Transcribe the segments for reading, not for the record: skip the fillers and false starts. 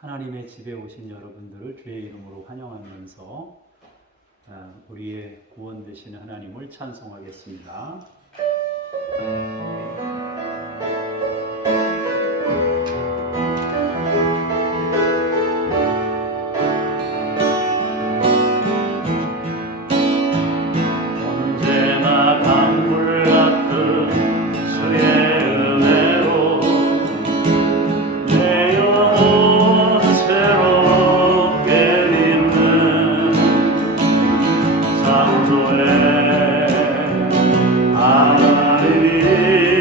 하나님의 집에 오신 여러분들을 주의 이름으로 환영하면서 우리의 구원 되시는 하나님을 찬송하겠습니다. 언제나 강물 같은 주의 은혜로 내 영혼 새롭게 믿는 창조의 하나님이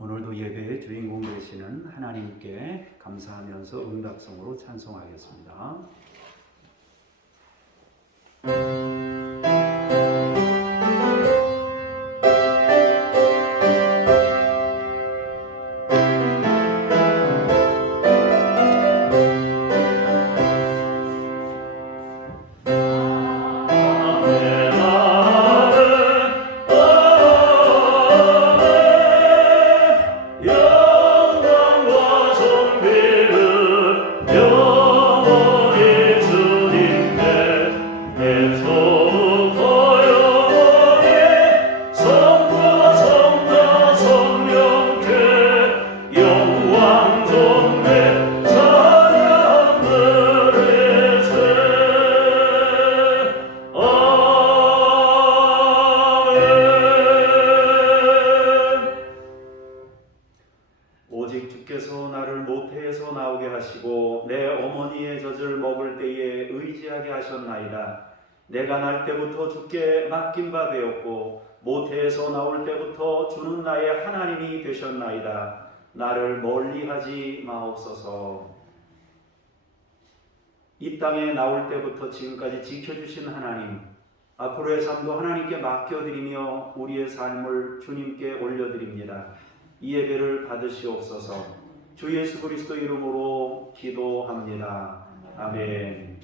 오늘도 예배의 주인공 되시는 하나님께 감사하면서 응답성으로 찬송하겠습니다. 영광과 존귀를 영원히 주님께 대속하여 영원히 성부와 성자 성령께 영광 존귀 찬양 드리세. 오직 주께서 나를 모태에서 나오게 하시고 내 어머니의 젖을 먹을 때에 의지하게 하셨나이다. 내가 날 때부터 주께 맡긴 바 되었고 모태에서 나올 때부터 주는 나의 하나님이 되셨나이다. 나를 멀리하지 마옵소서. 이 땅에 나올 때부터 지금까지 지켜주신 하나님, 앞으로의 삶도 하나님께 맡겨드리며 우리의 삶을 주님께 올려드립니다. 이 예배를 받으시옵소서. 주 예수 그리스도 이름으로 기도합니다. 아멘.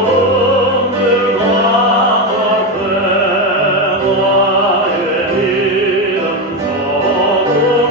어려움을 강할 때 나의 믿음 서고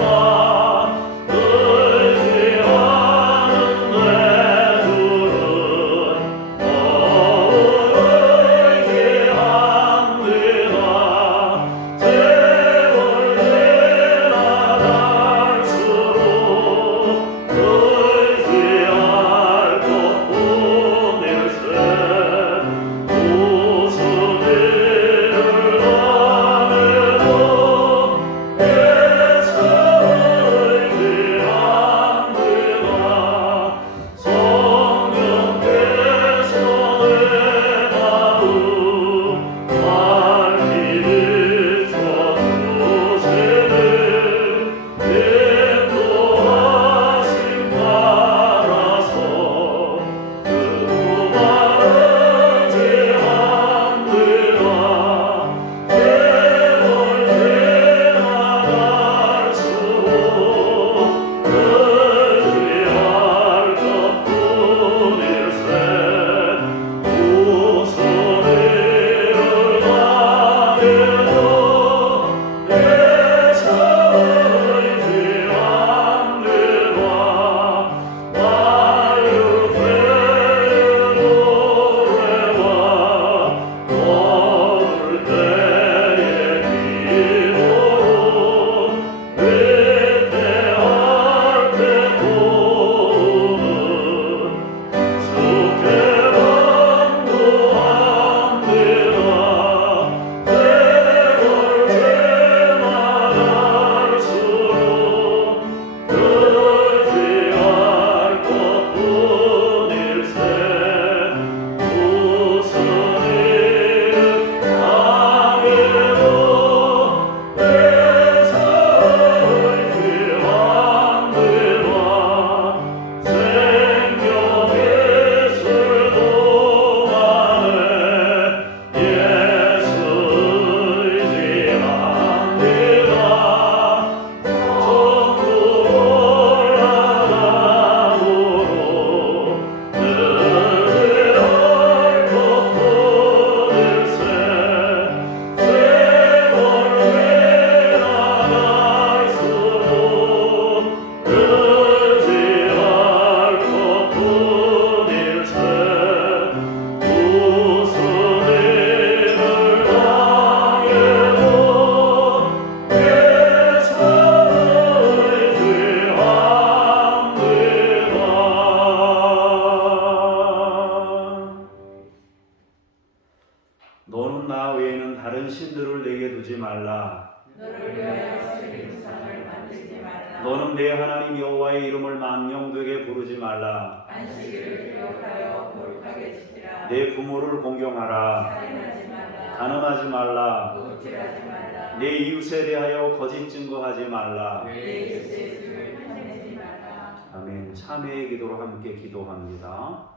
다른 신들을 내게 두지 말라. 너를 위하여 세림상을 만들지 말라. 너는 내 하나님 여호와의 이름을 만명되게 부르지 말라. 안식일을 기억하여 거룩하게 지키라. 내 부모를 공경하라. 살인하지 말라. 간음하지 말라. 도둑질하지 말라. 내 이웃에 대하여 거짓 증거하지 말라. 내 이웃의 집을 탐내지 말라. 아멘. 참회의 기도로 함께 기도합니다.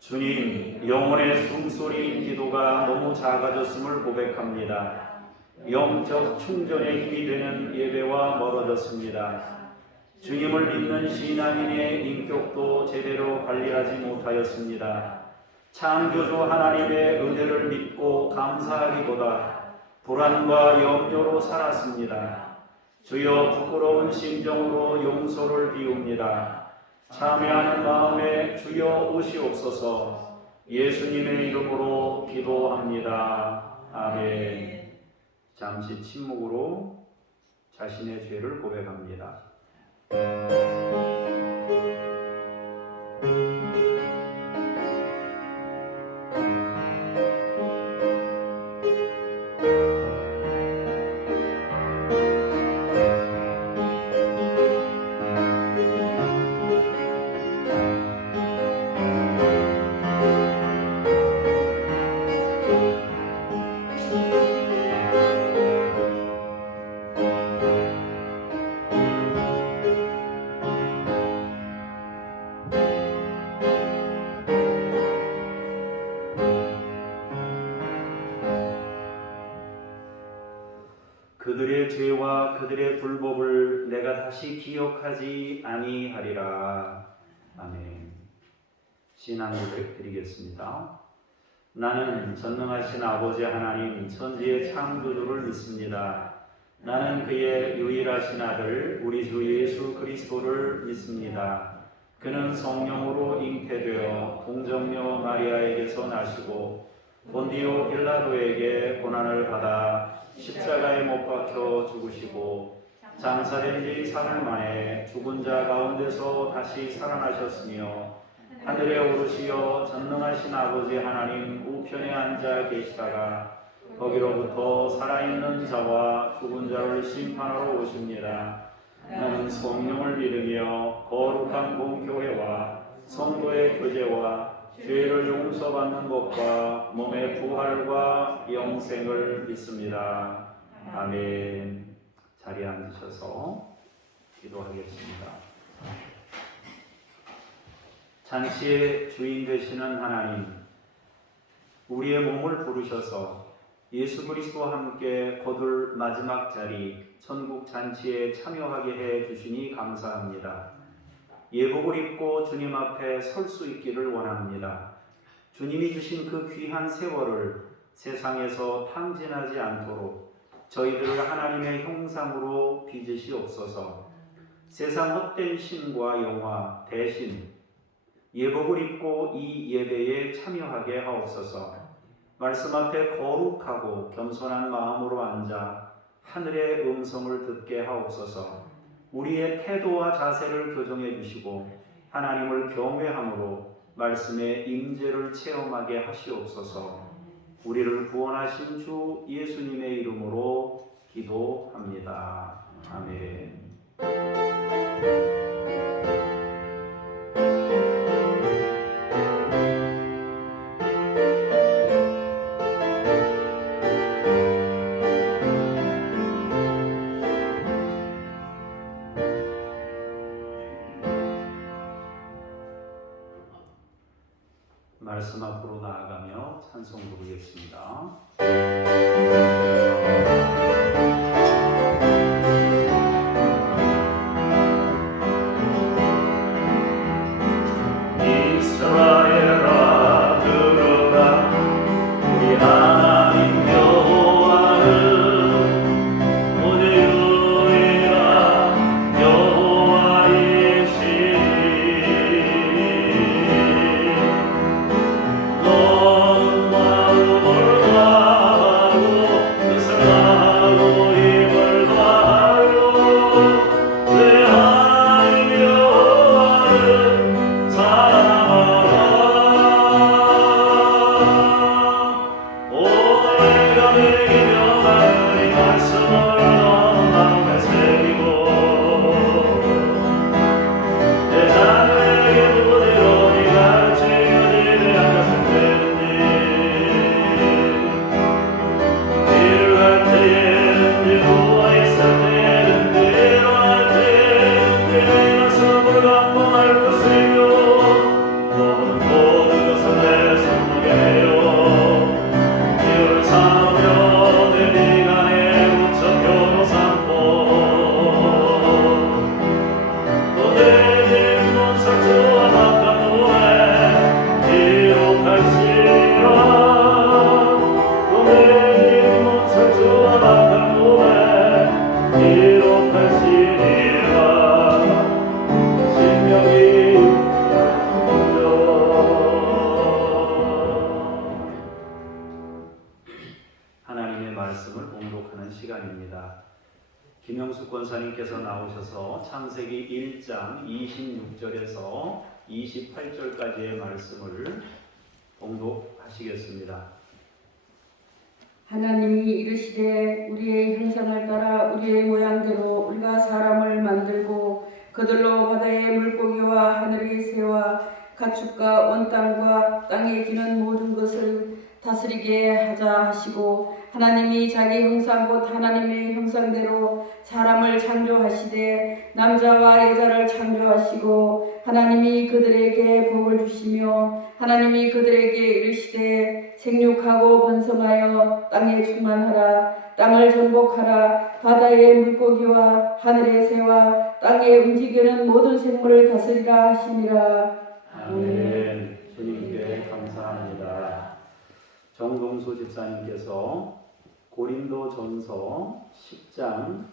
주님, 영혼의 숨소리인 기도가 너무 작아졌음을 고백합니다. 영적 충전의 힘이 되는 예배와 멀어졌습니다. 주님을 믿는 신앙인의 인격도 제대로 관리하지 못하였습니다. 창조주 하나님의 은혜를 믿고 감사하기보다 불안과 염려로 살았습니다. 주여, 부끄러운 심정으로 용서를 비웁니다. 참회하는 마음에 주여 오시옵소서. 예수님의 이름으로 기도합니다. 아멘. 잠시 침묵으로 자신의 죄를 고백합니다. 그들의 죄와 그들의 불법을 내가 다시 기억하지 아니하리라. 아멘. 신앙 고백 드리겠습니다. 나는 전능하신 아버지 하나님 천지의 창조주를 믿습니다. 나는 그의 유일하신 아들 우리 주 예수 그리스도를 믿습니다. 그는 성령으로 잉태되어 동정녀 마리아에게서 나시고 본디오 빌라도에게 고난을 받아 십자가에 못 박혀 죽으시고 장사된 지 사흘 만에 죽은 자 가운데서 다시 살아나셨으며 하늘에 오르시어 전능하신 아버지 하나님 우편에 앉아 계시다가 거기로부터 살아있는 자와 죽은 자를 심판하러 오십니다. 나는 성령을 믿으며 거룩한 공교회와 성도의 교제와 죄를 용서받는 것과 몸의 부활과 영생을 믿습니다. 아멘. 자리에 앉으셔서 기도하겠습니다. 잔치의 주인 되시는 하나님, 우리의 몸을 부르셔서 예수 그리스도와 함께 거둘 마지막 자리 천국 잔치에 참여하게 해 주시니 감사합니다. 예복을 입고 주님 앞에 설 수 있기를 원합니다. 주님이 주신 그 귀한 세월을 세상에서 탕진하지 않도록 저희들을 하나님의 형상으로 빚으시옵소서. 세상 헛된 신과 영화 대신 예복을 입고 이 예배에 참여하게 하옵소서. 말씀 앞에 거룩하고 겸손한 마음으로 앉아 하늘의 음성을 듣게 하옵소서. 우리의 태도와 자세를 교정해 주시고 하나님을 경외함으로 말씀의 임재를 체험하게 하시옵소서. 우리를 구원하신 주 예수님의 이름으로 기도합니다. 아멘. 말씀 앞으로 나아가며 찬송 부르겠습니다. 이스라엘아 들어라 우리 하나님 여호와는 오직 유일한 여호와이시니 너는 마음을 다하고 뜻을 다하여 김영숙 권사님께서 나오셔서 창세기 1장 26절에서 28절까지의 말씀을 봉독하시겠습니다. 하나님이 이르시되 우리의 형상을 따라 우리의 모양대로 우리가 사람을 만들고 그들로 바다의 물고기와 하늘의 새와 가축과 온 땅과 땅에 기는 모든 것을 다스리게 하자 하시고 하나님이 자기 형상 곧 하나님의 형상대로 사람을 창조하시되 남자와 여자를 창조하시고 하나님이 그들에게 복을 주시며 하나님이 그들에게 이르시되 생육하고 번성하여 땅에 충만하라 땅을 정복하라 바다의 물고기와 하늘의 새와 땅에 움직이는 모든 생물을 다스리라 하시니라. 아멘. 주님께 감사합니다. 정동수 집사님께서 고린도전서 10장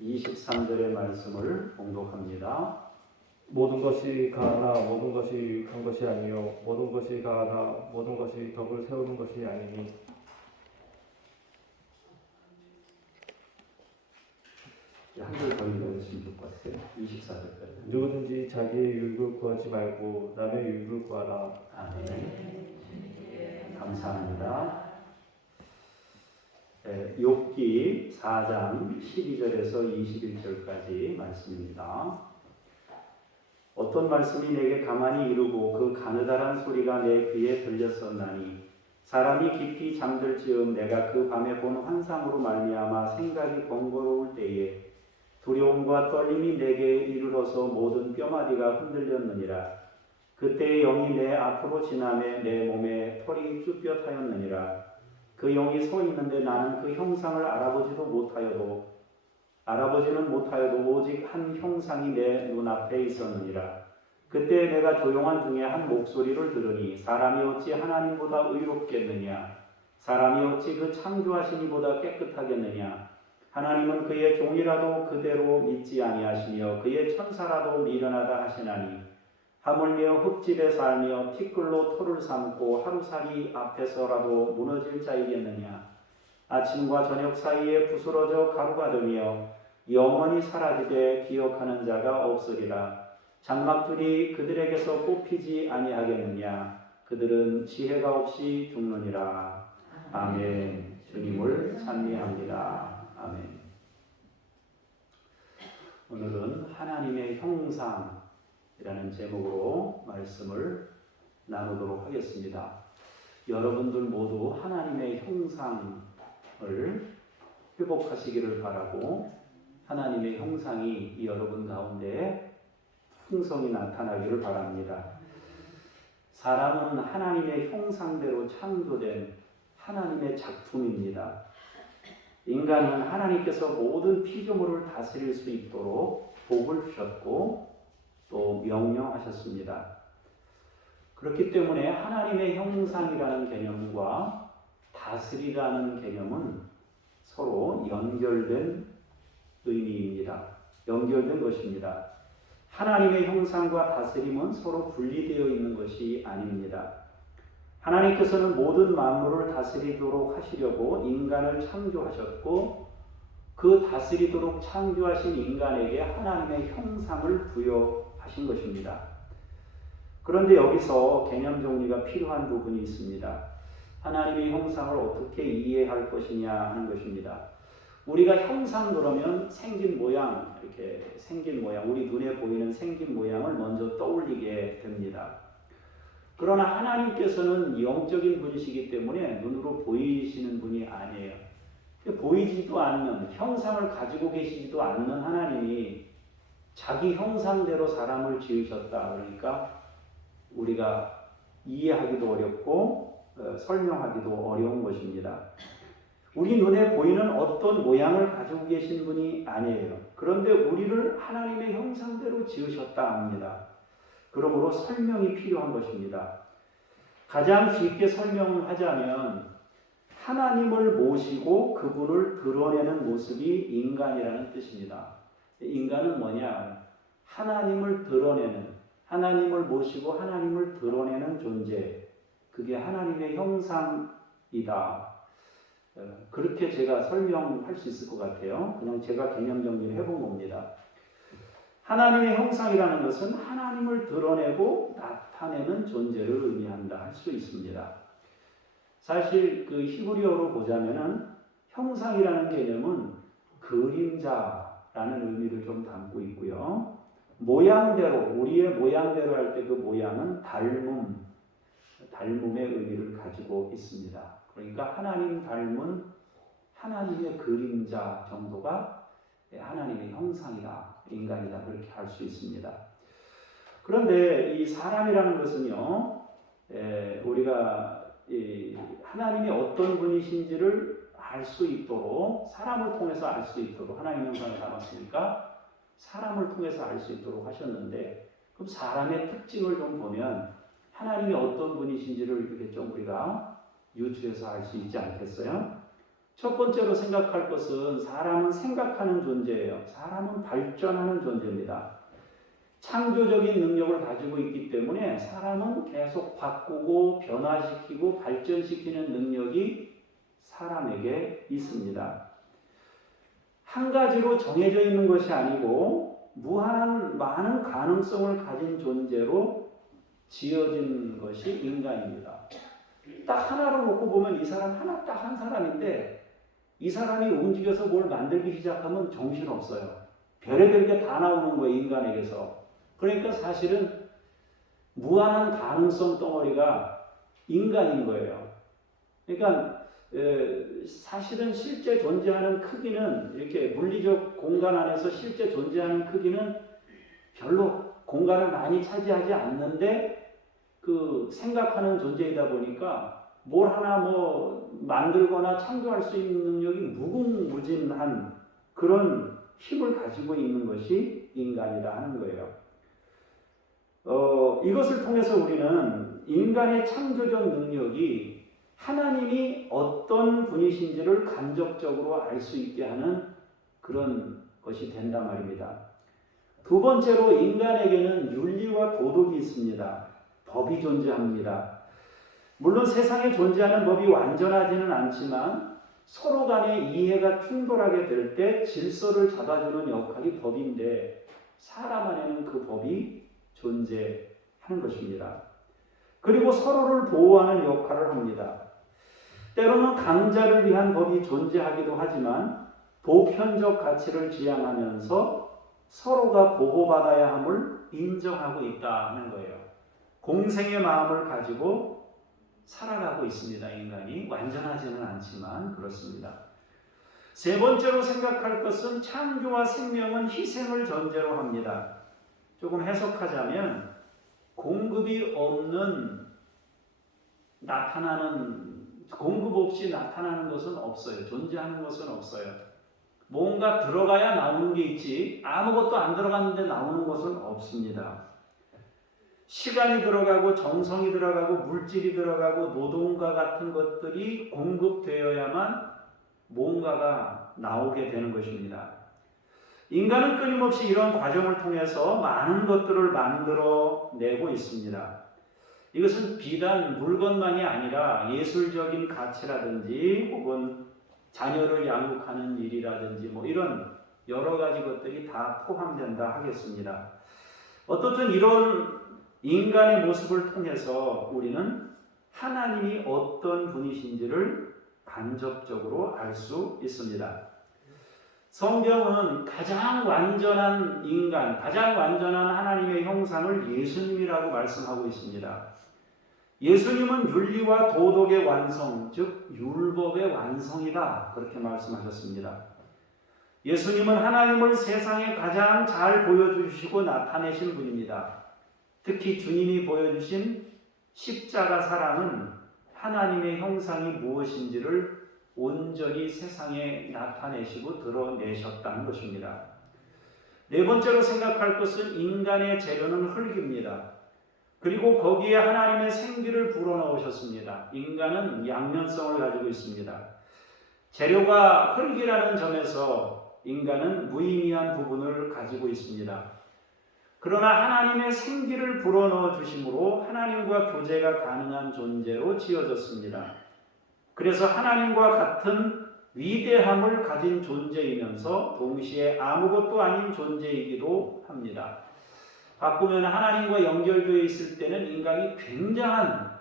23절의 말씀을 봉독합니다. 모든 것이 가하나 모든 것이 한 것이 아니요 모든 것이 가하나 모든 것이 덕을 세우는 것이 아니니 한글 더 읽어주시면 좋을 것 같아요. 24절까지. 누구든지 자기의 유익을 구하지 말고 남의 유익을 구하라. 아멘. 감사합니다. 욥기 4장 12절에서 21절까지 말씀입니다. 어떤 말씀이 내게 가만히 이르고 그 가느다란 소리가 내 귀에 들렸었나니 사람이 깊이 잠들 즈음 내가 그 밤에 본 환상으로 말미암아 생각이 번거로울 때에 두려움과 떨림이 내게 이르러서 모든 뼈마디가 흔들렸느니라. 그때 영이 내 앞으로 지나매 내 몸에 털이 쭈뼛하였느니라. 그 영이 서 있는데 나는 그 형상을 알아보지는 못하여도 오직 한 형상이 내 눈앞에 있었느니라. 그때 내가 조용한 중에 한 목소리를 들으니 사람이 어찌 하나님보다 의롭겠느냐? 사람이 어찌 그 창조하신 이보다 깨끗하겠느냐? 하나님은 그의 종이라도 그대로 믿지 아니하시며 그의 천사라도 미련하다 하시나니 하물며 흙집에 살며 티끌로 토를 삼고 하루살이 앞에서라도 무너질 자이겠느냐? 아침과 저녁 사이에 부스러져 가루가 되며 영원히 사라지되 기억하는 자가 없으리라. 장막들이 그들에게서 뽑히지 아니하겠느냐? 그들은 지혜가 없이 죽느니라. 아멘. 주님을 찬미합니다. 아멘. 오늘은 하나님의 형상이라는 제목으로 말씀을 나누도록 하겠습니다. 여러분들 모두 하나님의 형상을 회복하시기를 바라고 하나님의 형상이 여러분 가운데 풍성히 나타나기를 바랍니다. 사람은 하나님의 형상대로 창조된 하나님의 작품입니다. 인간은 하나님께서 모든 피조물을 다스릴 수 있도록 복을 주셨고 또 명령하셨습니다. 그렇기 때문에 하나님의 형상이라는 개념과 다스리라는 개념은 서로 연결된 의미입니다. 연결된 것입니다. 하나님의 형상과 다스림은 서로 분리되어 있는 것이 아닙니다. 하나님께서는 모든 만물을 다스리도록 하시려고 인간을 창조하셨고 그 다스리도록 창조하신 인간에게 하나님의 형상을 부여하신 것입니다. 그런데 여기서 개념 정리가 필요한 부분이 있습니다. 하나님의 형상을 어떻게 이해할 것이냐 하는 것입니다. 우리가 형상 그러면 생긴 모양, 이렇게 생긴 모양, 우리 눈에 보이는 생긴 모양을 먼저 떠올리게 됩니다. 그러나 하나님께서는 영적인 분이시기 때문에 눈으로 보이시는 분이 아니에요. 보이지도 않는, 형상을 가지고 계시지도 않는 하나님이 자기 형상대로 사람을 지으셨다. 그러니까 우리가 이해하기도 어렵고 설명하기도 어려운 것입니다. 우리 눈에 보이는 어떤 모양을 가지고 계신 분이 아니에요. 그런데 우리를 하나님의 형상대로 지으셨다 합니다. 그러므로 설명이 필요한 것입니다. 가장 쉽게 설명하자면 하나님을 모시고 그분을 드러내는 모습이 인간이라는 뜻입니다. 인간은 뭐냐? 하나님을 드러내는, 하나님을 모시고 하나님을 드러내는 존재. 그게 하나님의 형상이다. 그렇게 제가 설명할 수 있을 것 같아요. 그냥 제가 개념 정리를 해본 겁니다. 하나님의 형상이라는 것은 하나님을 드러내고 나타내는 존재를 의미한다 할 수 있습니다. 사실 그 히브리어로 보자면은 형상이라는 개념은 그림자라는 의미를 좀 담고 있고요. 모양대로, 우리의 모양대로 할 때 그 모양은 닮음의 의미를 가지고 있습니다. 그러니까 하나님 닮은 하나님의 그림자 정도가 하나님의 형상이다, 인간이다, 그렇게 할 수 있습니다. 그런데 이 사람이라는 것은요, 우리가 하나님이 어떤 분이신지를 알 수 있도록, 사람을 통해서 알 수 있도록 하나님 형상을 담았으니까 사람을 통해서 알 수 있도록 하셨는데, 그럼 사람의 특징을 좀 보면 하나님이 어떤 분이신지를 이렇게 좀 우리가 유추해서 알 수 있지 않겠어요? 첫 번째로 생각할 것은 사람은 생각하는 존재예요. 사람은 발전하는 존재입니다. 창조적인 능력을 가지고 있기 때문에 사람은 계속 바꾸고 변화시키고 발전시키는 능력이 사람에게 있습니다. 한 가지로 정해져 있는 것이 아니고 무한한 많은 가능성을 가진 존재로 지어진 것이 인간입니다. 딱 하나로 놓고 보면 이 사람 하나 딱 한 사람인데 이 사람이 움직여서 뭘 만들기 시작하면 정신없어요. 별의별 게 다 나오는 거예요, 인간에게서. 그러니까 사실은 무한한 가능성 덩어리가 인간인 거예요. 그러니까 사실은 실제 존재하는 크기는, 이렇게 물리적 공간 안에서 실제 존재하는 크기는 별로 공간을 많이 차지하지 않는데 그 생각하는 존재이다 보니까 뭘 하나 뭐 만들거나 창조할 수 있는 능력이 무궁무진한 그런 힘을 가지고 있는 것이 인간이다 하는 거예요. 이것을 통해서 우리는 인간의 창조적 능력이 하나님이 어떤 분이신지를 간접적으로 알 수 있게 하는 그런 것이 된단 말입니다. 두 번째로 인간에게는 윤리와 도덕이 있습니다. 법이 존재합니다. 물론 세상에 존재하는 법이 완전하지는 않지만 서로 간의 이해가 충돌하게 될 때 질서를 잡아주는 역할이 법인데 사람 안에는 그 법이 존재하는 것입니다. 그리고 서로를 보호하는 역할을 합니다. 때로는 강자를 위한 법이 존재하기도 하지만 보편적 가치를 지향하면서 서로가 보호받아야 함을 인정하고 있다 하는 거예요. 공생의 마음을 가지고 살아가고 있습니다. 인간이 완전하지는 않지만 그렇습니다. 세 번째로 생각할 것은 창조와 생명은 희생을 전제로 합니다. 조금 해석하자면 공급이 없는 공급 없이 나타나는 것은 없어요. 존재하는 것은 없어요. 뭔가 들어가야 나오는 게 있지 아무것도 안 들어갔는데 나오는 것은 없습니다. 시간이 들어가고 정성이 들어가고 물질이 들어가고 노동과 같은 것들이 공급되어야만 뭔가가 나오게 되는 것입니다. 인간은 끊임없이 이런 과정을 통해서 많은 것들을 만들어내고 있습니다. 이것은 비단 물건만이 아니라 예술적인 가치라든지 혹은 자녀를 양육하는 일이라든지 뭐 이런 여러 가지 것들이 다 포함된다 하겠습니다. 어떻든 이런 인간의 모습을 통해서 우리는 하나님이 어떤 분이신지를 간접적으로 알 수 있습니다. 성경은 가장 완전한 인간, 가장 완전한 하나님의 형상을 예수님이라고 말씀하고 있습니다. 예수님은 윤리와 도덕의 완성, 즉 율법의 완성이다 그렇게 말씀하셨습니다. 예수님은 하나님을 세상에 가장 잘 보여주시고 나타내신 분입니다. 특히 주님이 보여주신 십자가 사랑은 하나님의 형상이 무엇인지를 온전히 세상에 나타내시고 드러내셨다는 것입니다. 네 번째로 생각할 것은 인간의 재료는 흙입니다. 그리고 거기에 하나님의 생기를 불어넣으셨습니다. 인간은 양면성을 가지고 있습니다. 재료가 흙이라는 점에서 인간은 무의미한 부분을 가지고 있습니다. 그러나 하나님의 생기를 불어넣어 주심으로 하나님과 교제가 가능한 존재로 지어졌습니다. 그래서 하나님과 같은 위대함을 가진 존재이면서 동시에 아무것도 아닌 존재이기도 합니다. 바꾸면 하나님과 연결되어 있을 때는 인간이 굉장한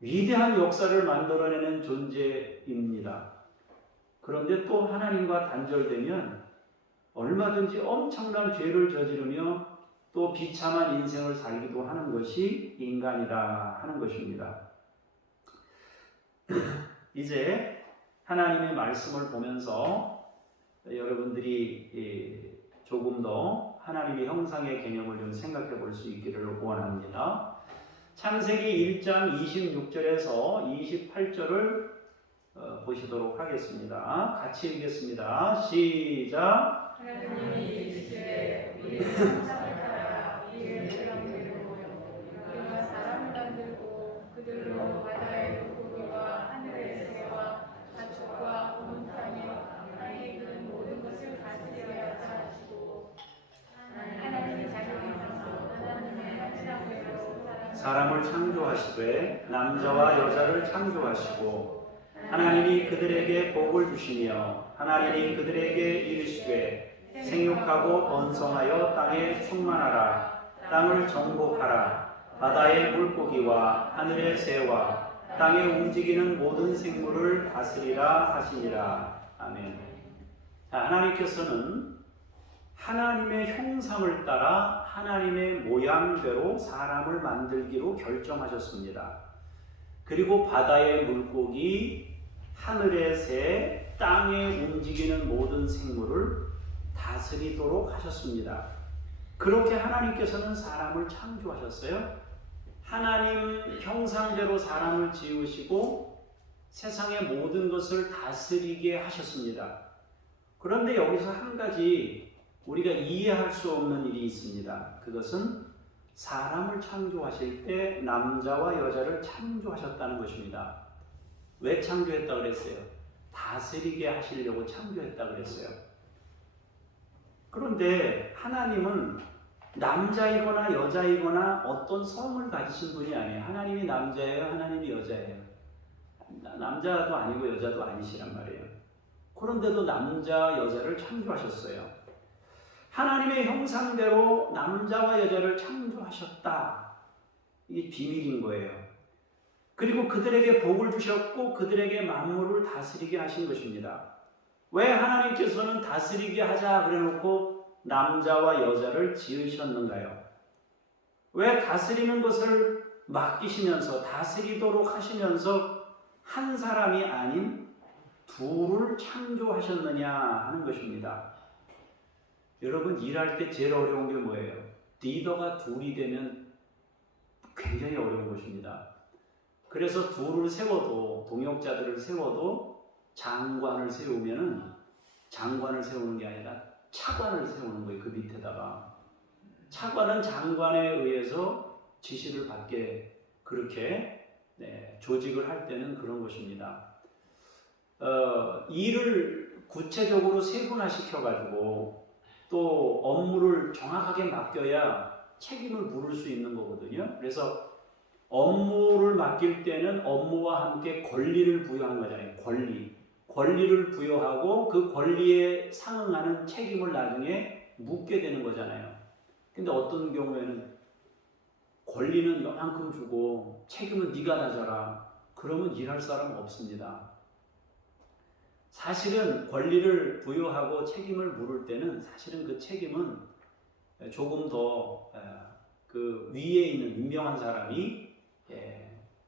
위대한 역사를 만들어내는 존재입니다. 그런데 또 하나님과 단절되면 얼마든지 엄청난 죄를 저지르며 또 비참한 인생을 살기도 하는 것이 인간이다 하는 것입니다. 이제 하나님의 말씀을 보면서 여러분들이 조금 더 하나님의 형상의 개념을 좀 생각해 볼 수 있기를 원합니다. 창세기 1장 26절에서 28절을 보시도록 하겠습니다. 같이 읽겠습니다. 시작. 하나님이 이르시되 우리의 형상을 따라 우리를 만들고 우리가 사람을 만들고 그들로 바다의 물고기와 하늘의 새와 가축과 온 땅에 있는 모든 것을 다스리게 하자 하시고 하나님이 자기 형상으로 하나님의 형상대로 사람을 창조하시되 남자와 여자를 창조하시고 하나님이 그들에게 복을 주시며 하나님이 그들에게 이르시되 생육하고 번성하여 땅에 충만하라. 땅을 정복하라. 바다의 물고기와 하늘의 새와 땅에 움직이는 모든 생물을 다스리라 하시니라. 아멘. 자, 하나님께서는 하나님의 형상을 따라 하나님의 모양대로 사람을 만들기로 결정하셨습니다. 그리고 바다의 물고기, 하늘의 새, 땅에 움직이는 모든 생물을 다스리도록 하셨습니다. 그렇게 하나님께서는 사람을 창조하셨어요. 하나님 형상대로 사람을 지으시고 세상의 모든 것을 다스리게 하셨습니다. 그런데 여기서 한 가지 우리가 이해할 수 없는 일이 있습니다. 그것은 사람을 창조하실 때 남자와 여자를 창조하셨다는 것입니다. 왜 창조했다 그랬어요? 다스리게 하시려고 창조했다 그랬어요. 그런데 하나님은 남자이거나 여자이거나 어떤 성을 가지신 분이 아니에요. 하나님이 남자예요, 하나님이 여자예요. 남자도 아니고 여자도 아니시란 말이에요. 그런데도 남자, 여자를 창조하셨어요. 하나님의 형상대로 남자와 여자를 창조하셨다. 이게 비밀인 거예요. 그리고 그들에게 복을 주셨고 그들에게 만물을 다스리게 하신 것입니다. 왜 하나님께서는 다스리게 하자 그래놓고 남자와 여자를 지으셨는가요? 왜 다스리는 것을 맡기시면서 다스리도록 하시면서 한 사람이 아닌 둘을 창조하셨느냐 하는 것입니다. 여러분, 일할 때 제일 어려운 게 뭐예요? 리더가 둘이 되면 굉장히 어려운 것입니다. 그래서 둘을 세워도, 동역자들을 세워도 장관을 세우면은 장관을 세우는 게 아니라 차관을 세우는 거예요. 그 밑에다가. 차관은 장관에 의해서 지시를 받게 그렇게 조직을 할 때는 그런 것입니다. 일을 구체적으로 세분화시켜가지고 또 업무를 정확하게 맡겨야 책임을 물을 수 있는 거거든요. 그래서 업무를 맡길 때는 업무와 함께 권리를 부여하는 거잖아요. 권리를 부여하고 그 권리에 상응하는 책임을 나중에 묻게 되는 거잖아요. 근데 어떤 경우에는 권리는 요만큼 주고 책임은 네가 다져라. 그러면 일할 사람 없습니다. 사실은 권리를 부여하고 책임을 물을 때는 사실은 그 책임은 조금 더 그 위에 있는 임명한 사람이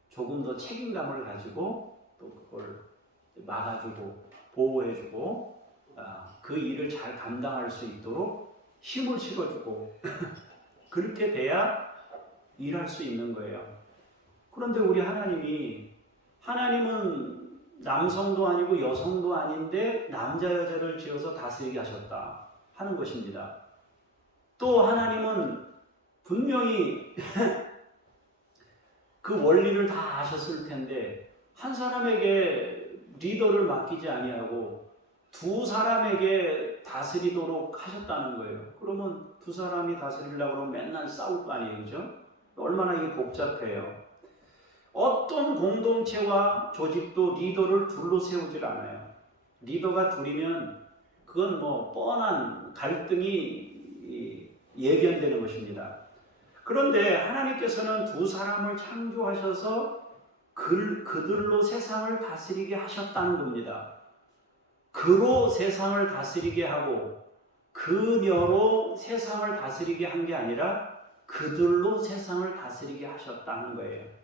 조금 더 책임감을 가지고 또 그걸 막아주고 보호해주고 그 일을 잘 감당할 수 있도록 힘을 실어주고 그렇게 돼야 일할 수 있는 거예요. 그런데 우리 하나님은 남성도 아니고 여성도 아닌데 남자 여자를 지어서 다스리게 하셨다 하는 것입니다. 또 하나님은 분명히 그 원리를 다 아셨을 텐데 한 사람에게 리더를 맡기지 아니하고 두 사람에게 다스리도록 하셨다는 거예요. 그러면 두 사람이 다스리려고 그러면 맨날 싸울 거 아니에요, 그죠? 얼마나 이게 복잡해요. 어떤 공동체와 조직도 리더를 둘로 세우질 않아요. 리더가 둘이면 그건 뭐 뻔한 갈등이 예견되는 것입니다. 그런데 하나님께서는 두 사람을 창조하셔서 그들로 세상을 다스리게 하셨다는 겁니다. 그로 세상을 다스리게 하고 그녀로 세상을 다스리게 한 게 아니라 그들로 세상을 다스리게 하셨다는 거예요.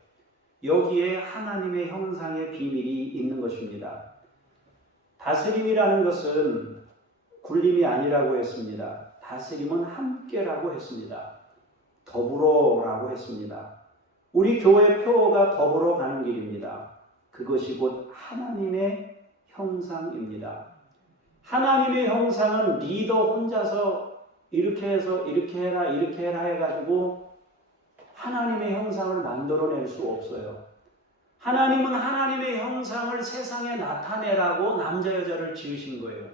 여기에 하나님의 형상의 비밀이 있는 것입니다. 다스림이라는 것은 굴림이 아니라고 했습니다. 다스림은 함께라고 했습니다. 더불어라고 했습니다. 우리 교회 표어가 더불어 가는 길입니다. 그것이 곧 하나님의 형상입니다. 하나님의 형상은 리더 혼자서 이렇게 해서 이렇게 해라 해가지고 하나님의 형상을 만들어낼 수 없어요. 하나님은 하나님의 형상을 세상에 나타내라고 남자 여자를 지으신 거예요.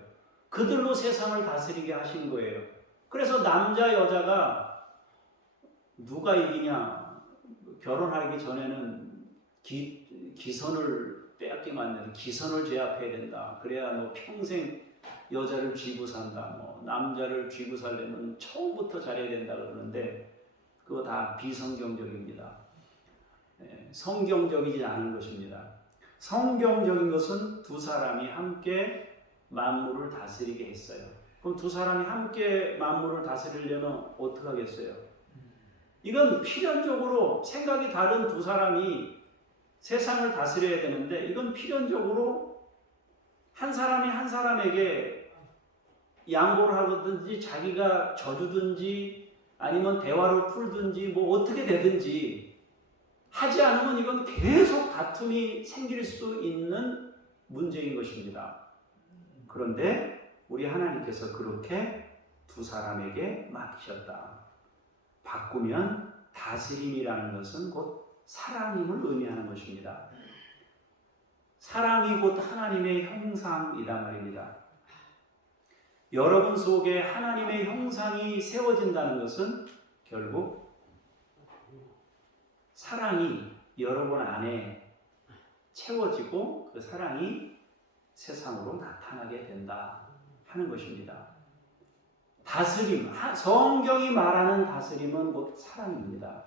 그들로 세상을 다스리게 하신 거예요. 그래서 남자 여자가 누가 이기냐, 결혼하기 전에는 기선을 빼앗기면 안 된다. 기선을 제압해야 된다. 그래야 너 평생 여자를 쥐고 산다. 뭐 남자를 쥐고 살려면 처음부터 잘해야 된다 그러는데 그거 다 비성경적입니다. 성경적이지 않은 것입니다. 성경적인 것은 두 사람이 함께 만물을 다스리게 했어요. 그럼 두 사람이 함께 만물을 다스리려면 어떻게 하겠어요? 이건 필연적으로 생각이 다른 두 사람이 세상을 다스려야 되는데 이건 필연적으로 한 사람이 한 사람에게 양보를 하든지 자기가 져주든지 아니면 대화를 풀든지 뭐 어떻게 되든지 하지 않으면 이건 계속 다툼이 생길 수 있는 문제인 것입니다. 그런데 우리 하나님께서 그렇게 두 사람에게 맡기셨다. 바꾸면 다스림이라는 것은 곧 사랑임을 의미하는 것입니다. 사랑이 곧 하나님의 형상이란 말입니다. 여러분 속에 하나님의 형상이 세워진다는 것은 결국 사랑이 여러분 안에 채워지고 그 사랑이 세상으로 나타나게 된다 하는 것입니다. 다스림, 성경이 말하는 다스림은 곧 사랑입니다.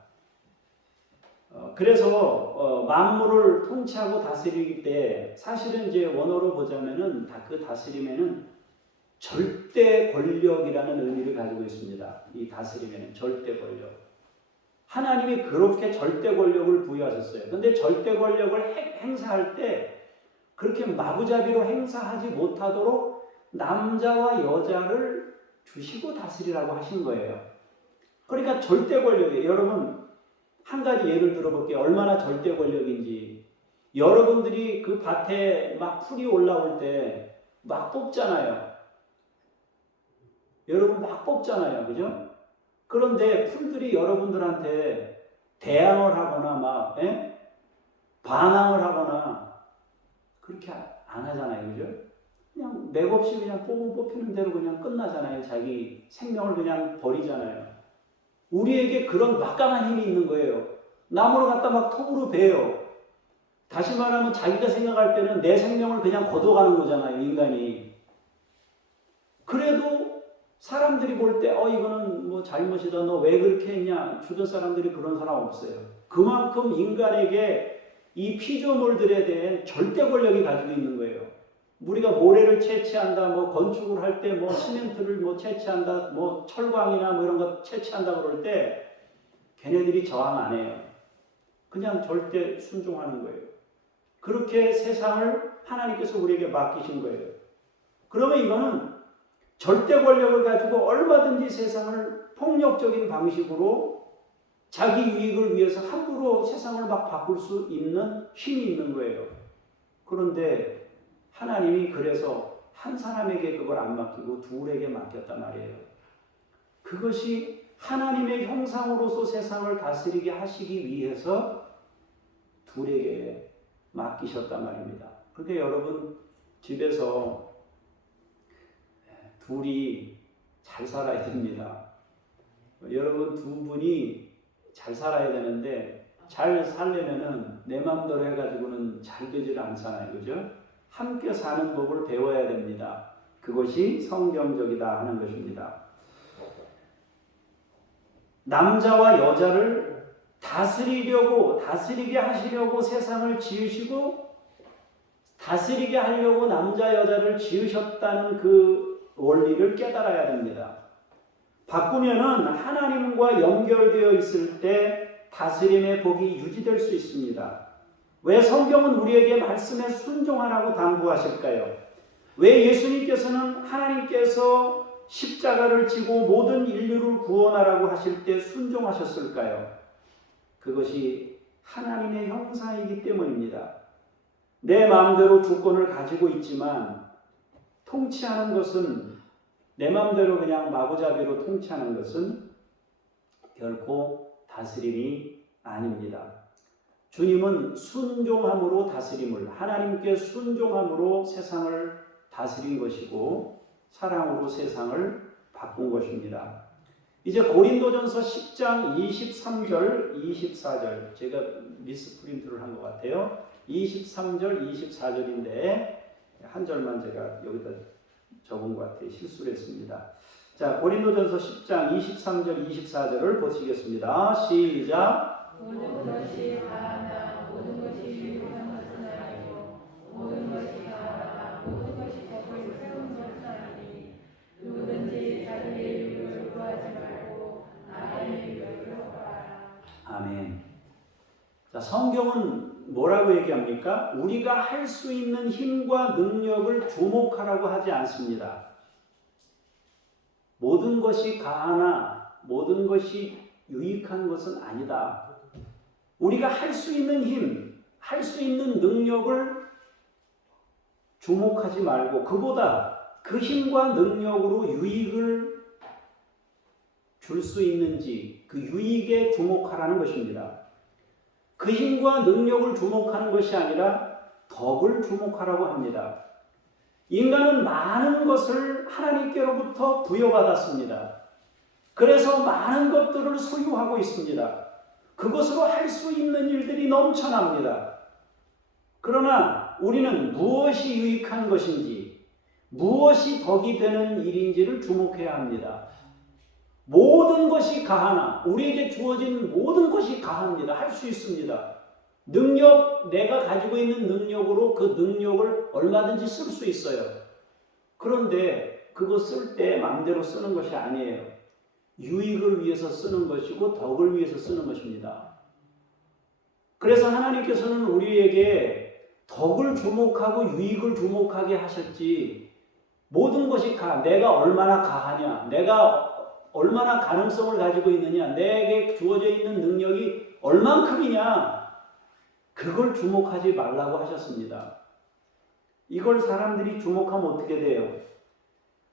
그래서 만물을 통치하고 다스리기 때 사실은 이제 원어로 보자면은 그 다스림에는 절대 권력이라는 의미를 가지고 있습니다. 이 다스림에는 절대 권력. 하나님이 그렇게 절대 권력을 부여하셨어요. 근데 절대 권력을 행사할 때 그렇게 마구잡이로 행사하지 못하도록 남자와 여자를 주시고 다스리라고 하신 거예요. 그러니까 절대 권력이에요. 여러분 한 가지 예를 들어볼게요. 얼마나 절대 권력인지. 여러분들이 그 밭에 막 풀이 올라올 때 막 뽑잖아요. 여러분 막 뽑잖아요. 그죠? 그런데 풀들이 여러분들한테 대항을 하거나 막 반항을 하거나 그렇게 안 하잖아요. 그죠? 그냥 맥없이 그냥 뽑히는 대로 그냥 끝나잖아요. 자기 생명을 그냥 버리잖아요. 우리에게 그런 막강한 힘이 있는 거예요. 나무를 갖다 막 톱으로 베요. 다시 말하면 자기가 생각할 때는 내 생명을 그냥 걷어가는 거잖아요. 인간이. 그래도 사람들이 볼 때 이거는 뭐 잘못이다. 너 왜 그렇게 했냐. 주변 사람들이 그런 사람 없어요. 그만큼 인간에게 이 피조물들에 대한 절대 권력이 가지고 있는 거예요. 우리가 모래를 채취한다, 뭐 건축을 할 때 뭐 시멘트를 뭐 채취한다, 뭐 철광이나 뭐 이런 거 채취한다 그럴 때 걔네들이 저항 안 해요. 그냥 절대 순종하는 거예요. 그렇게 세상을 하나님께서 우리에게 맡기신 거예요. 그러면 이거는 절대 권력을 가지고 얼마든지 세상을 폭력적인 방식으로 자기 유익을 위해서 함부로 세상을 막 바꿀 수 있는 힘이 있는 거예요. 그런데 하나님이 그래서 한 사람에게 그걸 안 맡기고 둘에게 맡겼단 말이에요. 그것이 하나님의 형상으로서 세상을 다스리게 하시기 위해서 둘에게 맡기셨단 말입니다. 그런데 여러분 집에서 둘이 잘 살아야 됩니다. 여러분 두 분이 잘 살아야 되는데 잘 살려면은 내 마음대로 해가지고는 잘 되질 않잖아요. 그죠? 함께 사는 법을 배워야 됩니다. 그것이 성경적이다 하는 것입니다. 남자와 여자를 다스리게 하시려고 세상을 지으시고 다스리게 하려고 남자 여자를 지으셨다는 그 원리를 깨달아야 됩니다. 바꾸면은 하나님과 연결되어 있을 때 다스림의 복이 유지될 수 있습니다. 왜 성경은 우리에게 말씀에 순종하라고 당부하실까요? 왜 예수님께서는 하나님께서 십자가를 지고 모든 인류를 구원하라고 하실 때 순종하셨을까요? 그것이 하나님의 형상이기 때문입니다. 내 마음대로 주권을 가지고 있지만 통치하는 것은 내 마음대로 그냥 마구잡이로 통치하는 것은 결코 다스림이 아닙니다. 주님은 순종함으로 다스림을, 하나님께 순종함으로 세상을 다스린 것이고 사랑으로 세상을 바꾼 것입니다. 이제 고린도전서 10장 23절, 24절 제가 미스프린트를 한 것 같아요. 23절, 24절인데 한 절만 제가 여기다 적은 것 같아요. 실수를 했습니다. 자, 고린도전서 10장 23절, 24절을 보시겠습니다. 시작. 모든 것이 가하나 모든 것이 유익한 것은 아니고 모든 것이 가하나 모든 것이 덕을 세운 것은 아니니 누구든지 자기의 유익을 구하지 말고 나의 유익을 구하라. 아멘. 자, 성경은 뭐라고 얘기합니까? 우리가 할 수 있는 힘과 능력을 주목하라고 하지 않습니다. 모든 것이 가하나 모든 것이 유익한 것은 아니다. 우리가 할 수 있는 힘, 할 수 있는 능력을 주목하지 말고 그보다 그 힘과 능력으로 유익을 줄 수 있는지 그 유익에 주목하라는 것입니다. 그 힘과 능력을 주목하는 것이 아니라 덕을 주목하라고 합니다. 인간은 많은 것을 하나님께로부터 부여받았습니다. 그래서 많은 것들을 소유하고 있습니다. 그것으로 할 수 있는 일들이 넘쳐납니다. 그러나 우리는 무엇이 유익한 것인지, 무엇이 덕이 되는 일인지를 주목해야 합니다. 모든 것이 가하나, 우리에게 주어진 모든 것이 가합니다. 할 수 있습니다. 능력, 내가 가지고 있는 능력으로 그 능력을 얼마든지 쓸 수 있어요. 그런데 그거 쓸 때 마음대로 쓰는 것이 아니에요. 유익을 위해서 쓰는 것이고 덕을 위해서 쓰는 것입니다. 그래서 하나님께서는 우리에게 덕을 주목하고 유익을 주목하게 하셨지 모든 것이 내가 얼마나 가하냐, 내가 얼마나 가능성을 가지고 있느냐, 내게 주어져 있는 능력이 얼만큼이냐, 그걸 주목하지 말라고 하셨습니다. 이걸 사람들이 주목하면 어떻게 돼요?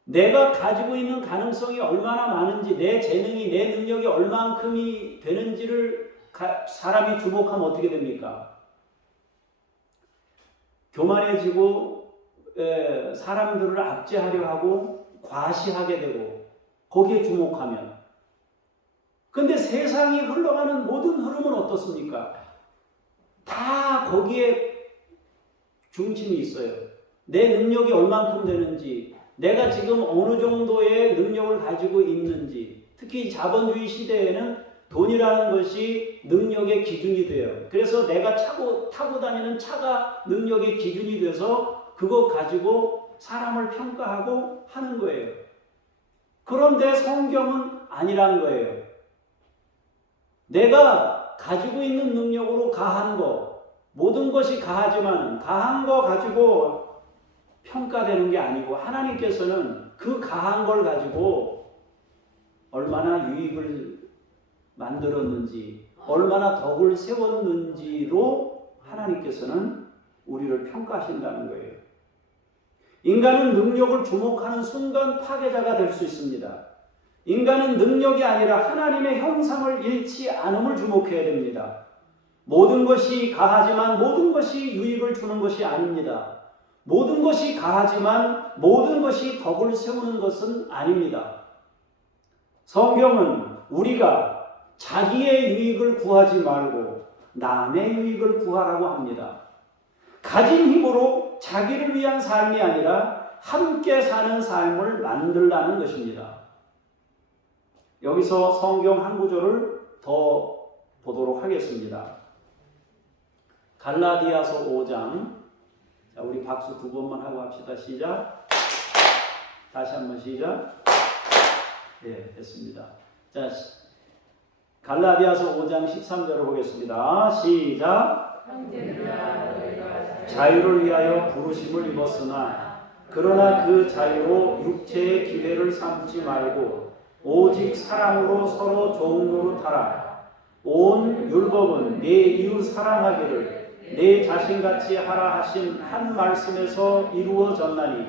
내가 가지고 있는 가능성이 얼마나 많은지, 내 재능이, 내 능력이 얼만큼이 되는지를 사람이 주목하면 어떻게 됩니까? 교만해지고 사람들을 압제하려 하고 과시하게 되고 거기에 주목하면. 근데 세상이 흘러가는 모든 흐름은 어떻습니까? 다 거기에 중심이 있어요. 내 능력이 얼만큼 되는지, 내가 지금 어느 정도의 능력을 가지고 있는지, 특히 자본주의 시대에는 돈이라는 것이 능력의 기준이 돼요. 그래서 내가 타고 다니는 차가 능력의 기준이 돼서 그거 가지고 사람을 평가하고 하는 거예요. 그런데 성경은 아니란 거예요. 내가 가지고 있는 능력으로 가한 거, 모든 것이 가하지만 가한 거 가지고 평가되는 게 아니고 하나님께서는 그 가한 걸 가지고 얼마나 유익을 만들었는지, 얼마나 덕을 세웠는지로 하나님께서는 우리를 평가하신다는 거예요. 인간은 능력을 주목하는 순간 파괴자가 될 수 있습니다. 인간은 능력이 아니라 하나님의 형상을 잃지 않음을 주목해야 됩니다. 모든 것이 가하지만 모든 것이 유익을 주는 것이 아닙니다. 모든 것이 가하지만 모든 것이 덕을 세우는 것은 아닙니다. 성경은 우리가 자기의 유익을 구하지 말고 남의 유익을 구하라고 합니다. 가진 힘으로 자기를 위한 삶이 아니라 함께 사는 삶을 만들라는 것입니다. 여기서 성경 한 구절을 더 보도록 하겠습니다. 갈라디아서 5장. 자, 우리 박수 2번만 하고 합시다. 시작. 다시 한번 시작. 예, 됐습니다. 자, 갈라디아서 5장 13절을 보겠습니다. 시작. 자유를 위하여 부르심을 입었으나 그러나 그 자유로 육체의 기회를 삼지 말고 오직 사랑으로 서로 종 노릇하라. 온 율법은 네 이웃 사랑하기를 네 자신같이 하라 하신 한 말씀에서 이루어졌나니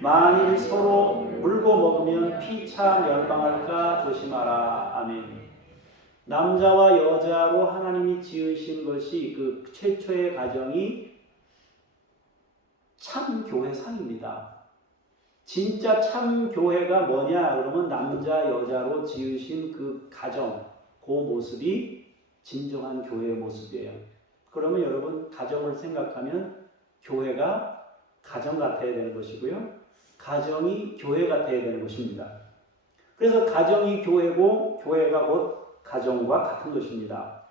만일 서로 물고 먹으면 피차 멸망할까 조심하라. 아멘. 남자와 여자로 하나님이 지으신 것이 그 최초의 가정이 참 교회상입니다. 진짜 참 교회가 뭐냐 그러면 남자 여자로 지으신 그 가정, 그 모습이 진정한 교회의 모습이에요. 그러면 여러분 가정을 생각하면 교회가 가정 같아야 되는 것이고요. 가정이 교회 같아야 되는 것입니다. 그래서 가정이 교회고 교회가 곧 가정과 같은 것입니다.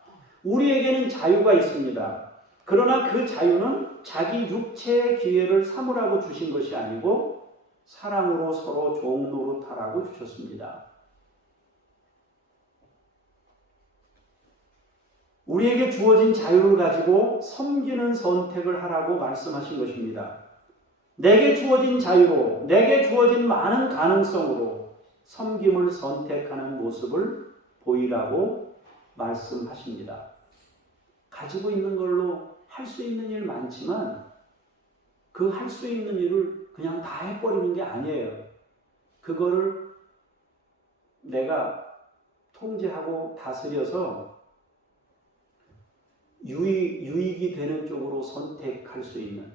우리에게는 자유가 있습니다. 그러나 그 자유는 자기 육체의 기회를 삼으라고 주신 것이 아니고 사랑으로 서로 종 노릇하라고 주셨습니다. 우리에게 주어진 자유를 가지고 섬기는 선택을 하라고 말씀하신 것입니다. 내게 주어진 자유로, 내게 주어진 많은 가능성으로 섬김을 선택하는 모습을 보이라고 말씀하십니다. 가지고 있는 걸로 할 수 있는 일 많지만 그 할 수 있는 일을 그냥 다 해버리는 게 아니에요. 그거를 내가 통제하고 다스려서 유익이 되는 쪽으로 선택할 수 있는,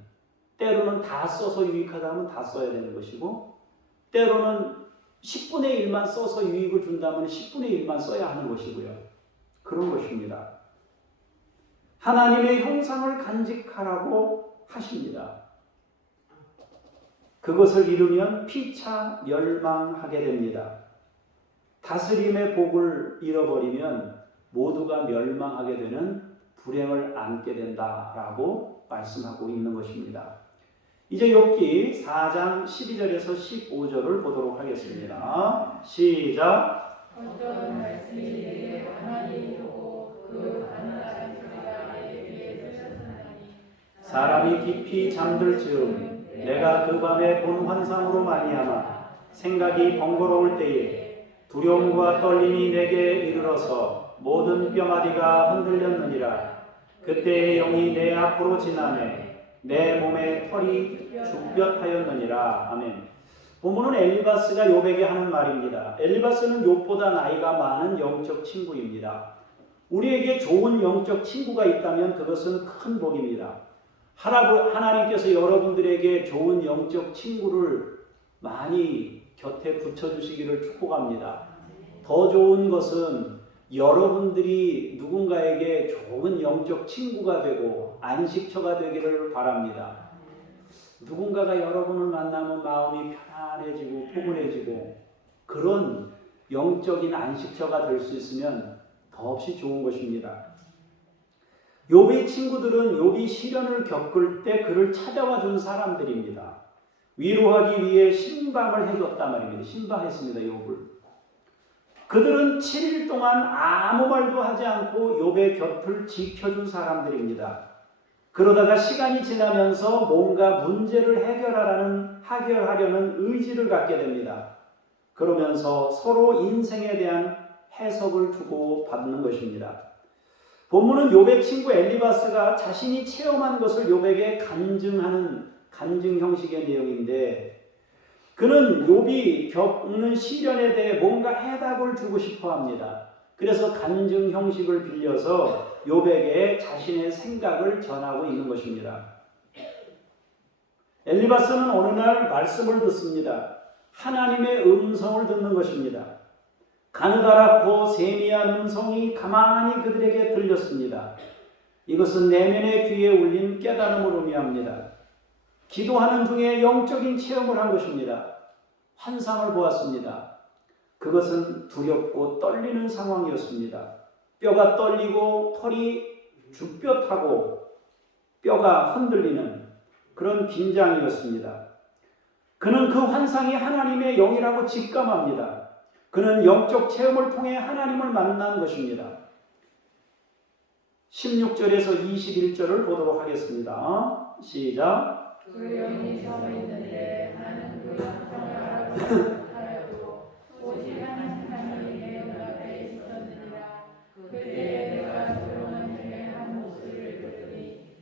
때로는 다 써서 유익하다 하면 다 써야 되는 것이고 때로는 10분의 1만 써서 유익을 준다면 10분의 1만 써야 하는 것이고요. 그런 것입니다. 하나님의 형상을 간직하라고 하십니다. 그것을 잃으면 피차 멸망하게 됩니다. 다스림의 복을 잃어버리면 모두가 멸망하게 되는 불행을 안게 된다라고 말씀하고 있는 것입니다. 이제 욥기 4장 12절에서 15절을 보도록 하겠습니다. 시작. 어떤 말씀이 내게 가만히 두고 그 가난한 소리가 내 귀에 들렸으나니 사람이 깊이 잠들 즈음 내가 그 밤에 본 환상으로 말미암아 생각이 번거로울 때에 두려움과 떨림이 내게 이르러서 모든 뼈마디가 흔들렸느니라. 그때의 영이 내 앞으로 지나매 내 몸에 털이 죽볕하였느니라. 아멘. 본문은 엘리바스가 욥에게 하는 말입니다. 엘리바스는 욥보다 나이가 많은 영적 친구입니다. 우리에게 좋은 영적 친구가 있다면 그것은 큰 복입니다. 하나님께서 여러분들에게 좋은 영적 친구를 많이 곁에 붙여주시기를 축복합니다. 더 좋은 것은 여러분들이 누군가에게 좋은 영적 친구가 되고 안식처가 되기를 바랍니다. 누군가가 여러분을 만나면 마음이 편안해지고 포근해지고 그런 영적인 안식처가 될 수 있으면 더없이 좋은 것입니다. 욥의 친구들은 욥이 시련을 겪을 때 그를 찾아와 준 사람들입니다. 위로하기 위해 신방을 해줬단 말입니다. 신방했습니다. 욥을. 그들은 7일 동안 아무 말도 하지 않고 욥의 곁을 지켜준 사람들입니다. 그러다가 시간이 지나면서 뭔가 문제를 해결하려는 의지를 갖게 됩니다. 그러면서 서로 인생에 대한 해석을 주고받는 것입니다. 본문은 욥의 친구 엘리바스가 자신이 체험한 것을 욥에게 간증하는 간증 형식의 내용인데 그는 욥이 겪는 시련에 대해 뭔가 해답을 주고 싶어 합니다. 그래서 간증 형식을 빌려서 욥에게 자신의 생각을 전하고 있는 것입니다. 엘리바스는 어느 날 말씀을 듣습니다. 하나님의 음성을 듣는 것입니다. 가느다랗고 세미한 음성이 가만히 그들에게 들렸습니다. 이것은 내면의 귀에 울린 깨달음을 의미합니다. 기도하는 중에 영적인 체험을 한 것입니다. 환상을 보았습니다. 그것은 두렵고 떨리는 상황이었습니다. 뼈가 떨리고 털이 죽볕하고 뼈가 흔들리는 그런 긴장이었습니다. 그는 그 환상이 하나님의 영이라고 직감합니다. 그는 영적 체험을 통해 하나님을 만난 것입니다. 16절에서 21절을 보도록 하겠습니다. 시작. 그 영이 서 있는데 나는 그 영상을 알아보지 못하여도 오직 한 사람이 내 눈앞에 있었느니라. 그때에 내가 조용한 중에 한 목소리를 들으니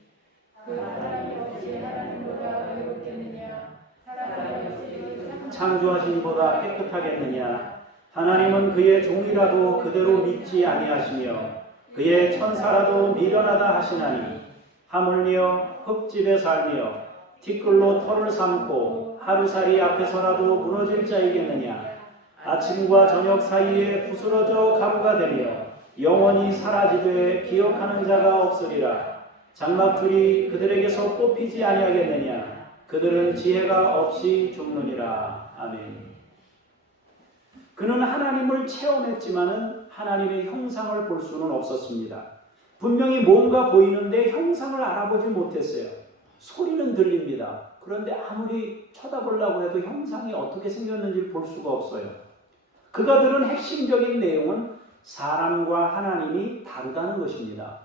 그 사람이 어찌 하나님보다 의롭겠느냐. 사람이 어찌 창조하신 이보다 깨끗하겠느냐. 하나님은 그의 종이라도 그대로 믿지 아니하시며 그의 천사라도 미련하다 하시나니 하물며 흙집에 살며 티끌로 털을 삼고 하루살이 앞에서라도 무너질 자이겠느냐. 아침과 저녁 사이에 부스러져 가루가 되며 영원히 사라지되 기억하는 자가 없으리라. 장막들이 그들에게서 뽑히지 아니하겠느냐. 그들은 지혜가 없이 죽느니라. 아멘. 그는 하나님을 체험했지만은 하나님의 형상을 볼 수는 없었습니다. 분명히 뭔가 보이는데 형상을 알아보지 못했어요. 소리는 들립니다. 그런데 아무리 쳐다보려고 해도 형상이 어떻게 생겼는지 볼 수가 없어요. 그가 들은 핵심적인 내용은 사람과 하나님이 다르다는 것입니다.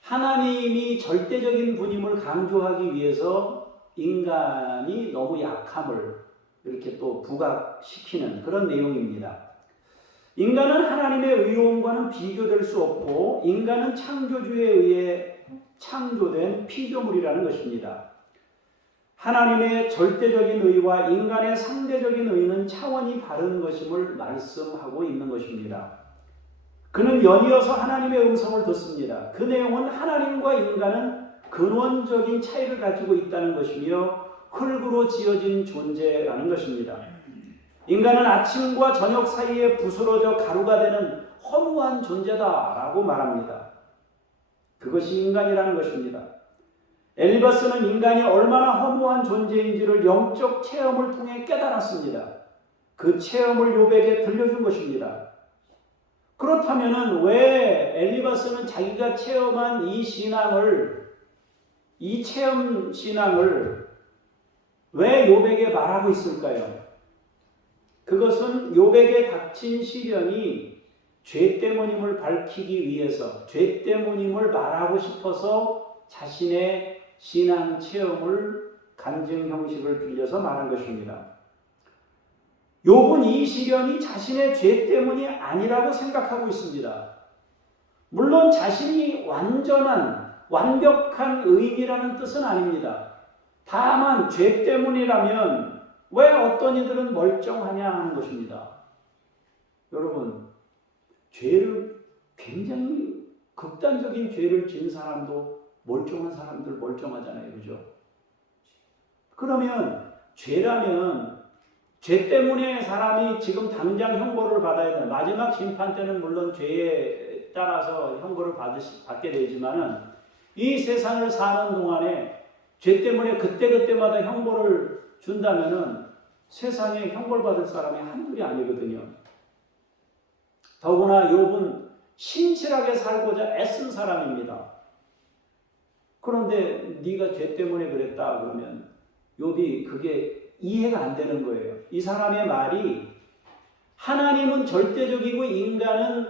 하나님이 절대적인 분임을 강조하기 위해서 인간이 너무 약함을 이렇게 또 부각시키는 그런 내용입니다. 인간은 하나님의 의로움과는 비교될 수 없고 인간은 창조주에 의해 창조된 피조물이라는 것입니다. 하나님의 절대적인 의와 인간의 상대적인 의는 차원이 다른 것임을 말씀하고 있는 것입니다. 그는 연이어서 하나님의 음성을 듣습니다. 그 내용은 하나님과 인간은 근원적인 차이를 가지고 있다는 것이며 흙으로 지어진 존재라는 것입니다. 인간은 아침과 저녁 사이에 부스러져 가루가 되는 허무한 존재다라고 말합니다. 그것이 인간이라는 것입니다. 엘리바스는 인간이 얼마나 허무한 존재인지를 영적 체험을 통해 깨달았습니다. 그 체험을 욥에게 들려준 것입니다. 그렇다면 왜 엘리바스는 자기가 체험한 이 체험 신앙을 왜 욥에게 말하고 있을까요? 그것은 욥에게 닥친 시련이 죄 때문임을 밝히기 위해서, 죄 때문임을 말하고 싶어서 자신의 신앙 체험을 간증 형식을 빌려서 말한 것입니다. 욥은 이 시련이 자신의 죄 때문이 아니라고 생각하고 있습니다. 물론 자신이 완벽한 의인이라는 뜻은 아닙니다. 다만 죄 때문이라면 왜 어떤 이들은 멀쩡하냐 하는 것입니다. 여러분, 죄를 굉장히 극단적인 죄를 지은 사람도 멀쩡한 사람들 멀쩡하잖아요. 그죠? 그러면 죄라면 죄 때문에 사람이 지금 당장 형벌을 받아야 되는, 마지막 심판 때는 물론 죄에 따라서 형벌을 받게 되지만은 이 세상을 사는 동안에 죄 때문에 그때그때마다 형벌을 준다면은 세상에 형벌받을 사람이 한둘이 아니거든요. 더구나 욥은 신실하게 살고자 애쓴 사람입니다. 그런데 네가 죄 때문에 그랬다 그러면 욥이 그게 이해가 안 되는 거예요. 이 사람의 말이 하나님은 절대적이고 인간은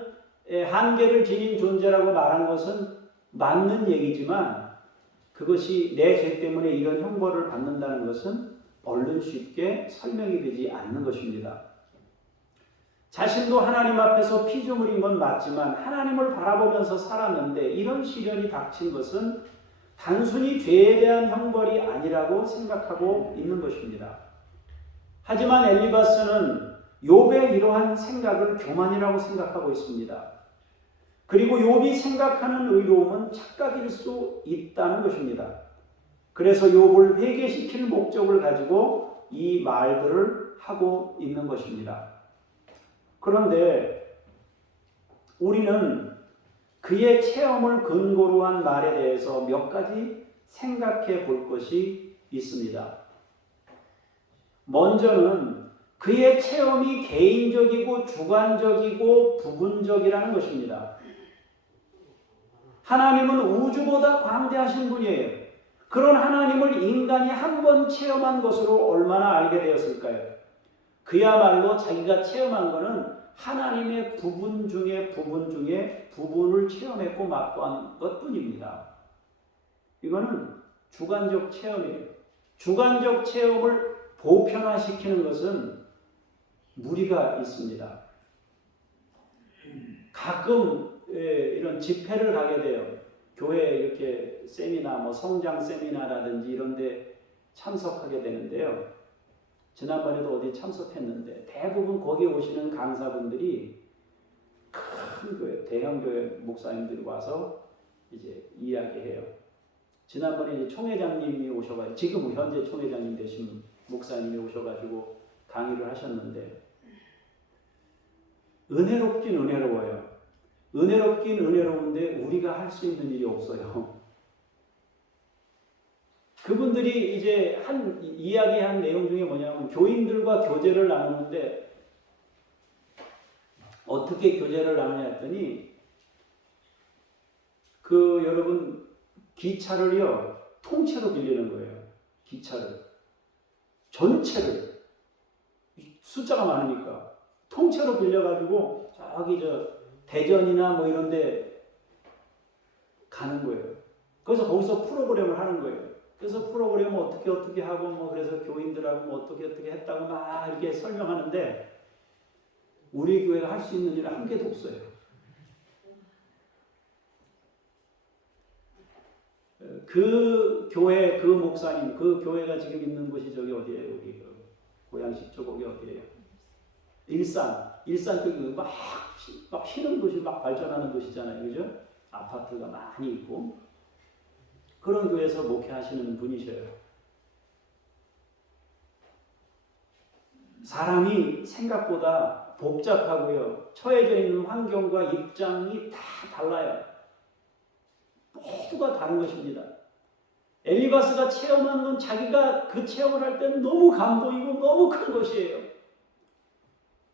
한계를 지닌 존재라고 말한 것은 맞는 얘기지만 그것이 내 죄 때문에 이런 형벌을 받는다는 것은 얼른 쉽게 설명이 되지 않는 것입니다. 자신도 하나님 앞에서 피조물인 건 맞지만 하나님을 바라보면서 살았는데 이런 시련이 닥친 것은 단순히 죄에 대한 형벌이 아니라고 생각하고 있는 것입니다. 하지만 엘리바스는 욥의 이러한 생각을 교만이라고 생각하고 있습니다. 그리고 욥이 생각하는 의로움은 착각일 수 있다는 것입니다. 그래서 욥을 회개시킬 목적을 가지고 이 말들을 하고 있는 것입니다. 그런데 우리는 그의 체험을 근거로 한 말에 대해서 몇 가지 생각해 볼 것이 있습니다. 먼저는 그의 체험이 개인적이고 주관적이고 부분적이라는 것입니다. 하나님은 우주보다 광대하신 분이에요. 그런 하나님을 인간이 한 번 체험한 것으로 얼마나 알게 되었을까요? 그야말로 자기가 체험한 것은 하나님의 부분 중에 부분을 체험했고 맛보한 것뿐입니다. 이거는 주관적 체험이에요. 주관적 체험을 보편화시키는 것은 무리가 있습니다. 가끔 이런 집회를 가게 돼요. 교회 이렇게 세미나, 뭐 성장 세미나라든지 이런 데 참석하게 되는데요. 지난번에도 어디 참석했는데 대부분 거기에 오시는 강사분들이 큰 교회, 대형 교회 목사님들이 와서 이제 이야기해요. 지난번에 이제 총회장님이 오셔가지고, 지금 현재 총회장님 되신 목사님이 오셔가지고 강의를 하셨는데, 은혜롭긴 은혜로워요. 은혜롭긴 은혜로운데 우리가 할 수 있는 일이 없어요. 그분들이 이제 이야기한 내용 중에 뭐냐면 교인들과 교제를 나누는데 어떻게 교제를 나누냐 했더니 여러분 기차를요 통째로 빌리는 거예요. 기차를 전체를 숫자가 많으니까 통째로 빌려가지고 저기 대전이나 뭐 이런데 가는 거예요. 그래서 거기서 프로그램을 하는 거예요. 그래서 프로그램을 어떻게 하고 뭐 그래서 교인들하고 뭐 어떻게 했다고 막 이렇게 설명하는데 우리 교회가 할 수 있는 일은 한 개도 없어요. 그 교회 그 목사님 그 교회가 지금 있는 곳이 저기 어디예요? 여기 고양시 쪽 거기 어디예요? 일산 쪽이 막 희는 도시 막 발전하는 도시잖아요, 그죠? 아파트가 많이 있고 그런 교회에서 목회하시는 분이셔요. 사람이 생각보다 복잡하고요. 처해져 있는 환경과 입장이 다 달라요. 모두가 다른 것입니다. 엘리바스가 체험한 건 자기가 그 체험을 할 때는 너무 감동이고 너무 큰 것이에요.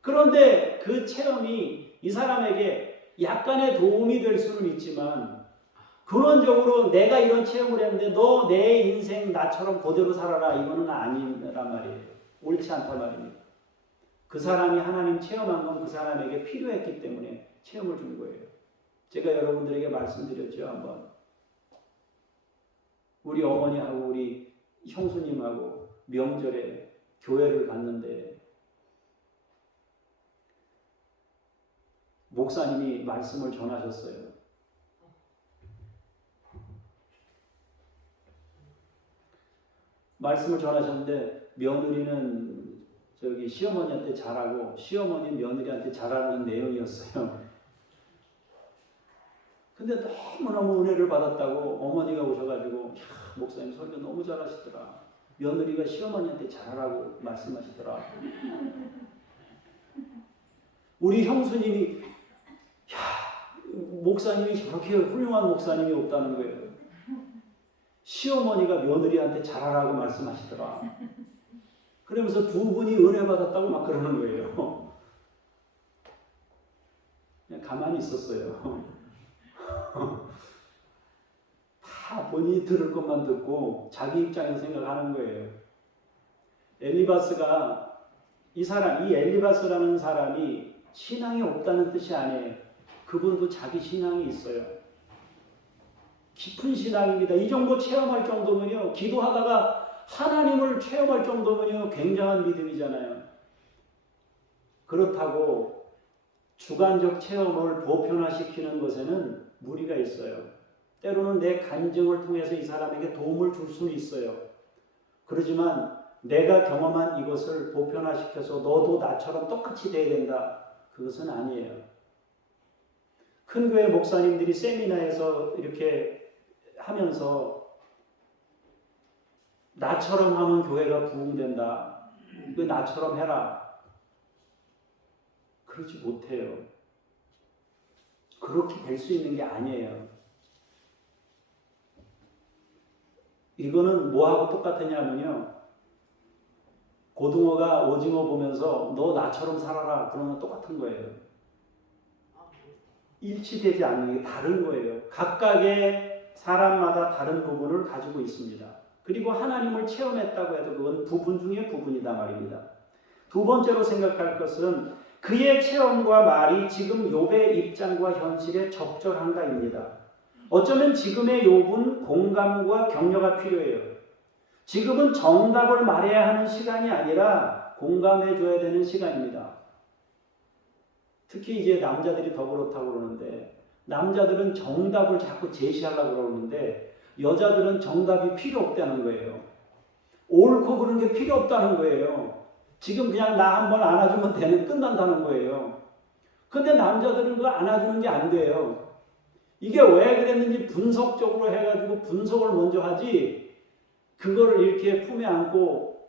그런데 그 체험이 이 사람에게 약간의 도움이 될 수는 있지만 근원적으로 내가 이런 체험을 했는데 너 내 인생 나처럼 그대로 살아라 이거는 아니란 말이에요. 옳지 않단 말입니다. 그 사람이 하나님 체험한 건 그 사람에게 필요했기 때문에 체험을 준 거예요. 제가 여러분들에게 말씀드렸죠. 한번 우리 어머니하고 우리 형수님하고 명절에 교회를 갔는데 목사님이 말씀을 전하셨어요. 말씀을 전하셨는데 며느리는 저기 시어머니한테 잘하고 시어머니 며느리한테 잘하는 내용이었어요. 근데 너무너무 은혜를 받았다고 어머니가 오셔가지고 목사님 설교 너무 잘하시더라. 며느리가 시어머니한테 잘하라고 말씀하시더라. 우리 형수님이 목사님이 저렇게 훌륭한 목사님이 없다는 거예요. 시어머니가 며느리한테 잘하라고 말씀하시더라. 그러면서 두 분이 은혜 받았다고 막 그러는 거예요. 그냥 가만히 있었어요. 다 본인이 들을 것만 듣고 자기 입장에서 생각하는 거예요. 엘리바스가 이 엘리바스라는 사람이 신앙이 없다는 뜻이 아니에요. 그분도 자기 신앙이 있어요. 깊은 신앙입니다. 이 정도 체험할 정도면요. 기도하다가 하나님을 체험할 정도면요. 굉장한 믿음이잖아요. 그렇다고 주관적 체험을 보편화시키는 것에는 무리가 있어요. 때로는 내 간증을 통해서 이 사람에게 도움을 줄 수는 있어요. 그렇지만 내가 경험한 이것을 보편화시켜서 너도 나처럼 똑같이 돼야 된다. 그것은 아니에요. 큰 교회 목사님들이 세미나에서 이렇게 하면서 나처럼 하면 교회가 부흥된다. 그 나처럼 해라. 그러지 못해요. 그렇게 될 수 있는 게 아니에요. 이거는 뭐하고 똑같으냐면요. 고등어가 오징어 보면서 너 나처럼 살아라 그러면 똑같은 거예요. 일치되지 않는 게 다른 거예요. 각각의 사람마다 다른 부분을 가지고 있습니다. 그리고 하나님을 체험했다고 해도 그건 부분 중에 부분이다 말입니다. 두 번째로 생각할 것은 그의 체험과 말이 지금 욥의 입장과 현실에 적절한가입니다. 어쩌면 지금의 욥은 공감과 격려가 필요해요. 지금은 정답을 말해야 하는 시간이 아니라 공감해줘야 되는 시간입니다. 특히 이제 남자들이 더 그렇다고 그러는데, 남자들은 정답을 자꾸 제시하려고 그러는데 여자들은 정답이 필요 없다는 거예요. 옳고 그런 게 필요 없다는 거예요. 지금 그냥 나 한번 안아주면 되는 끝난다는 거예요. 근데 남자들은 그거 안아주는 게 안 돼요. 이게 왜 그랬는지 분석적으로 해가지고 분석을 먼저 하지, 그거를 이렇게 품에 안고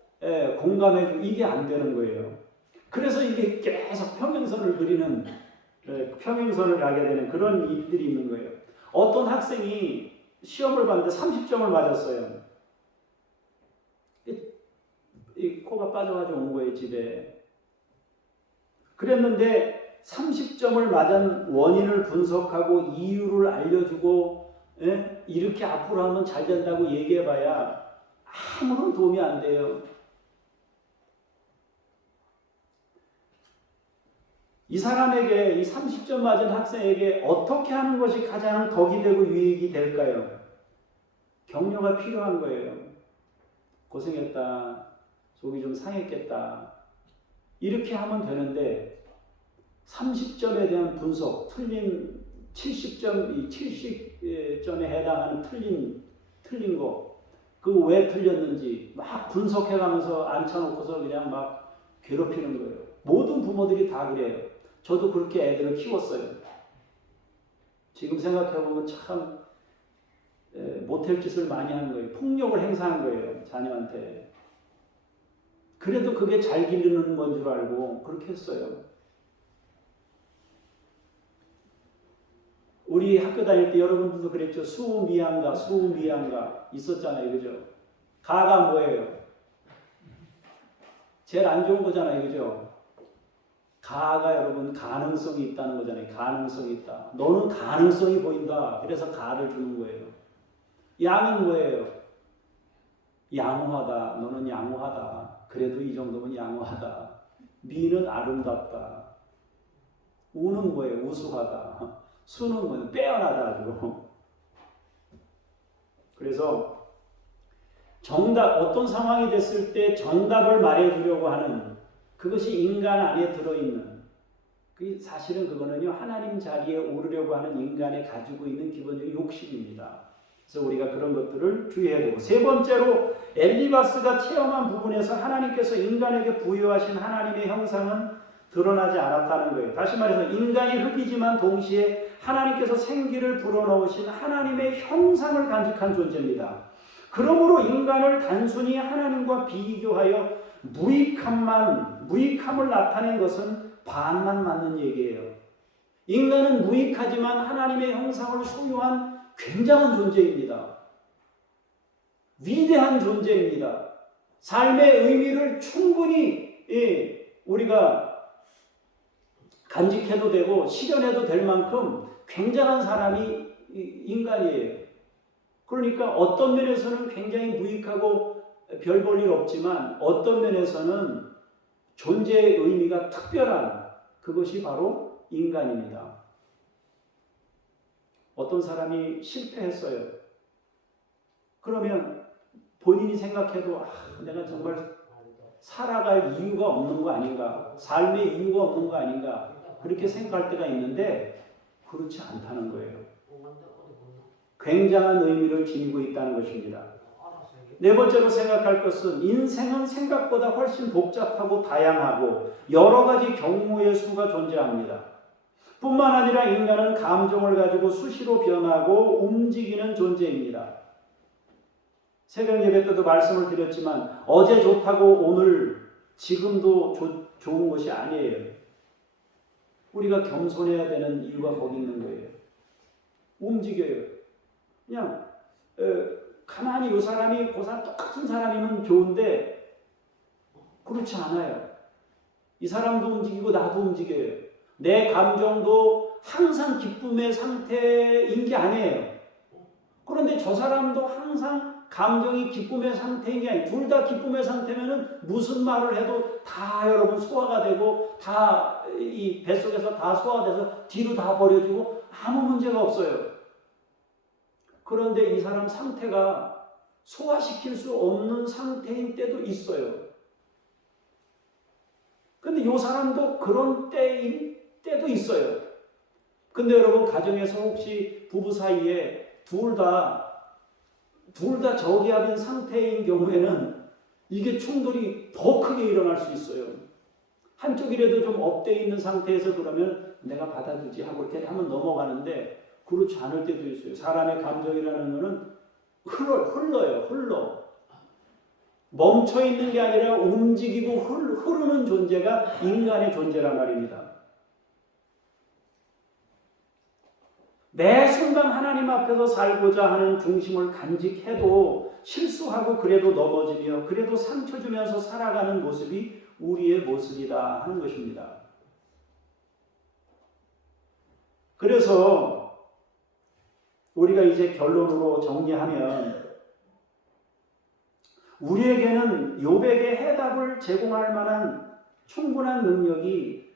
공감해주고 이게 안 되는 거예요. 그래서 이게 계속 평행선을 그리는, 평행선을 가게 되는 그런 일들이 있는 거예요. 어떤 학생이 시험을 봤는데 30점을 맞았어요. 이 코가 빠져가지고 온 거예요, 집에. 그랬는데 30점을 맞은 원인을 분석하고 이유를 알려주고, 이렇게 앞으로 하면 잘 된다고 얘기해봐야 아무런 도움이 안 돼요. 이 사람에게, 이 30점 맞은 학생에게 어떻게 하는 것이 가장 덕이 되고 유익이 될까요? 격려가 필요한 거예요. 고생했다. 속이 좀 상했겠다. 이렇게 하면 되는데 30점에 대한 분석, 틀린 70점에 해당하는 틀린 거, 그 왜 틀렸는지 막 분석해가면서 앉혀놓고서 그냥 막 괴롭히는 거예요. 모든 부모들이 다 그래요. 저도 그렇게 애들을 키웠어요. 지금 생각해보면 참 못할 짓을 많이 한 거예요. 폭력을 행사한 거예요, 자녀한테. 그래도 그게 잘 기르는 건 줄 알고 그렇게 했어요. 우리 학교 다닐 때 여러분들도 그랬죠. 수미양가 있었잖아요. 그죠? 가가 뭐예요? 제일 안 좋은 거잖아요. 그죠? 가가 여러분 가능성이 있다는 거잖아요. 가능성이 있다. 너는 가능성이 보인다. 그래서 가를 주는 거예요. 양은 뭐예요? 양호하다. 너는 양호하다. 그래도 이 정도면 양호하다. 미는 아름답다. 우는 뭐예요? 우수하다. 수는 뭐예요? 빼어나다 아주. 그래서 정답, 어떤 상황이 됐을 때 정답을 말해주려고 하는 그것이 인간 안에 들어있는, 사실은 그거는요, 하나님 자리에 오르려고 하는 인간이 가지고 있는 기본적인 욕심입니다. 그래서 우리가 그런 것들을 주의해야 되고, 세 번째로 엘리바스가 체험한 부분에서 하나님께서 인간에게 부여하신 하나님의 형상은 드러나지 않았다는 거예요. 다시 말해서 인간이 흙이지만 동시에 하나님께서 생기를 불어넣으신 하나님의 형상을 간직한 존재입니다. 그러므로 인간을 단순히 하나님과 비교하여 무익함을 나타낸 것은 반만 맞는 얘기예요. 인간은 무익하지만 하나님의 형상을 소유한 굉장한 존재입니다. 위대한 존재입니다. 삶의 의미를 충분히 우리가 간직해도 되고 실현해도 될 만큼 굉장한 사람이 인간이에요. 그러니까 어떤 면에서는 굉장히 무익하고 별 볼 일 없지만 어떤 면에서는 존재의 의미가 특별한, 그것이 바로 인간입니다. 어떤 사람이 실패했어요. 그러면 본인이 생각해도 내가 정말 살아갈 이유가 없는 거 아닌가, 삶의 이유가 없는 거 아닌가, 그렇게 생각할 때가 있는데 그렇지 않다는 거예요. 굉장한 의미를 지니고 있다는 것입니다. 네 번째로 생각할 것은 인생은 생각보다 훨씬 복잡하고 다양하고 여러 가지 경우의 수가 존재합니다. 뿐만 아니라 인간은 감정을 가지고 수시로 변하고 움직이는 존재입니다. 새벽 예배 때도 말씀을 드렸지만 어제 좋다고 오늘 지금도 좋은 것이 아니에요. 우리가 겸손해야 되는 이유가 거기 있는 거예요. 움직여요. 그냥 가만히 이 사람이 그 사람 똑같은 사람이면 좋은데 그렇지 않아요. 이 사람도 움직이고 나도 움직여요. 내 감정도 항상 기쁨의 상태인 게 아니에요. 그런데 저 사람도 항상 감정이 기쁨의 상태인 게 아니에요. 둘 다 기쁨의 상태면은 무슨 말을 해도 다 여러분 소화가 되고 다 이 뱃속에서 다 소화돼서 뒤로 다 버려지고 아무 문제가 없어요. 그런데 이 사람 상태가 소화시킬 수 없는 상태인 때도 있어요. 근데 이 사람도 그런 때인 때도 있어요. 근데 여러분 가정에서 혹시 부부 사이에 둘 다 저기압인 상태인 경우에는 이게 충돌이 더 크게 일어날 수 있어요. 한쪽이라도 좀 업돼 있는 상태에서 그러면 내가 받아주지 하고 이렇게 하면 넘어가는데 그렇지 않을 때도 있어요. 사람의 감정이라는 거는 흘러. 멈춰 있는 게 아니라 움직이고 흐르는 존재가 인간의 존재란 말입니다. 매 순간 하나님 앞에서 살고자 하는 중심을 간직해도 실수하고 그래도 넘어지며 그래도 상처 주면서 살아가는 모습이 우리의 모습이다 하는 것입니다. 그래서 우리가 이제 결론으로 정리하면 우리에게는 욥에게 해답을 제공할 만한 충분한 능력이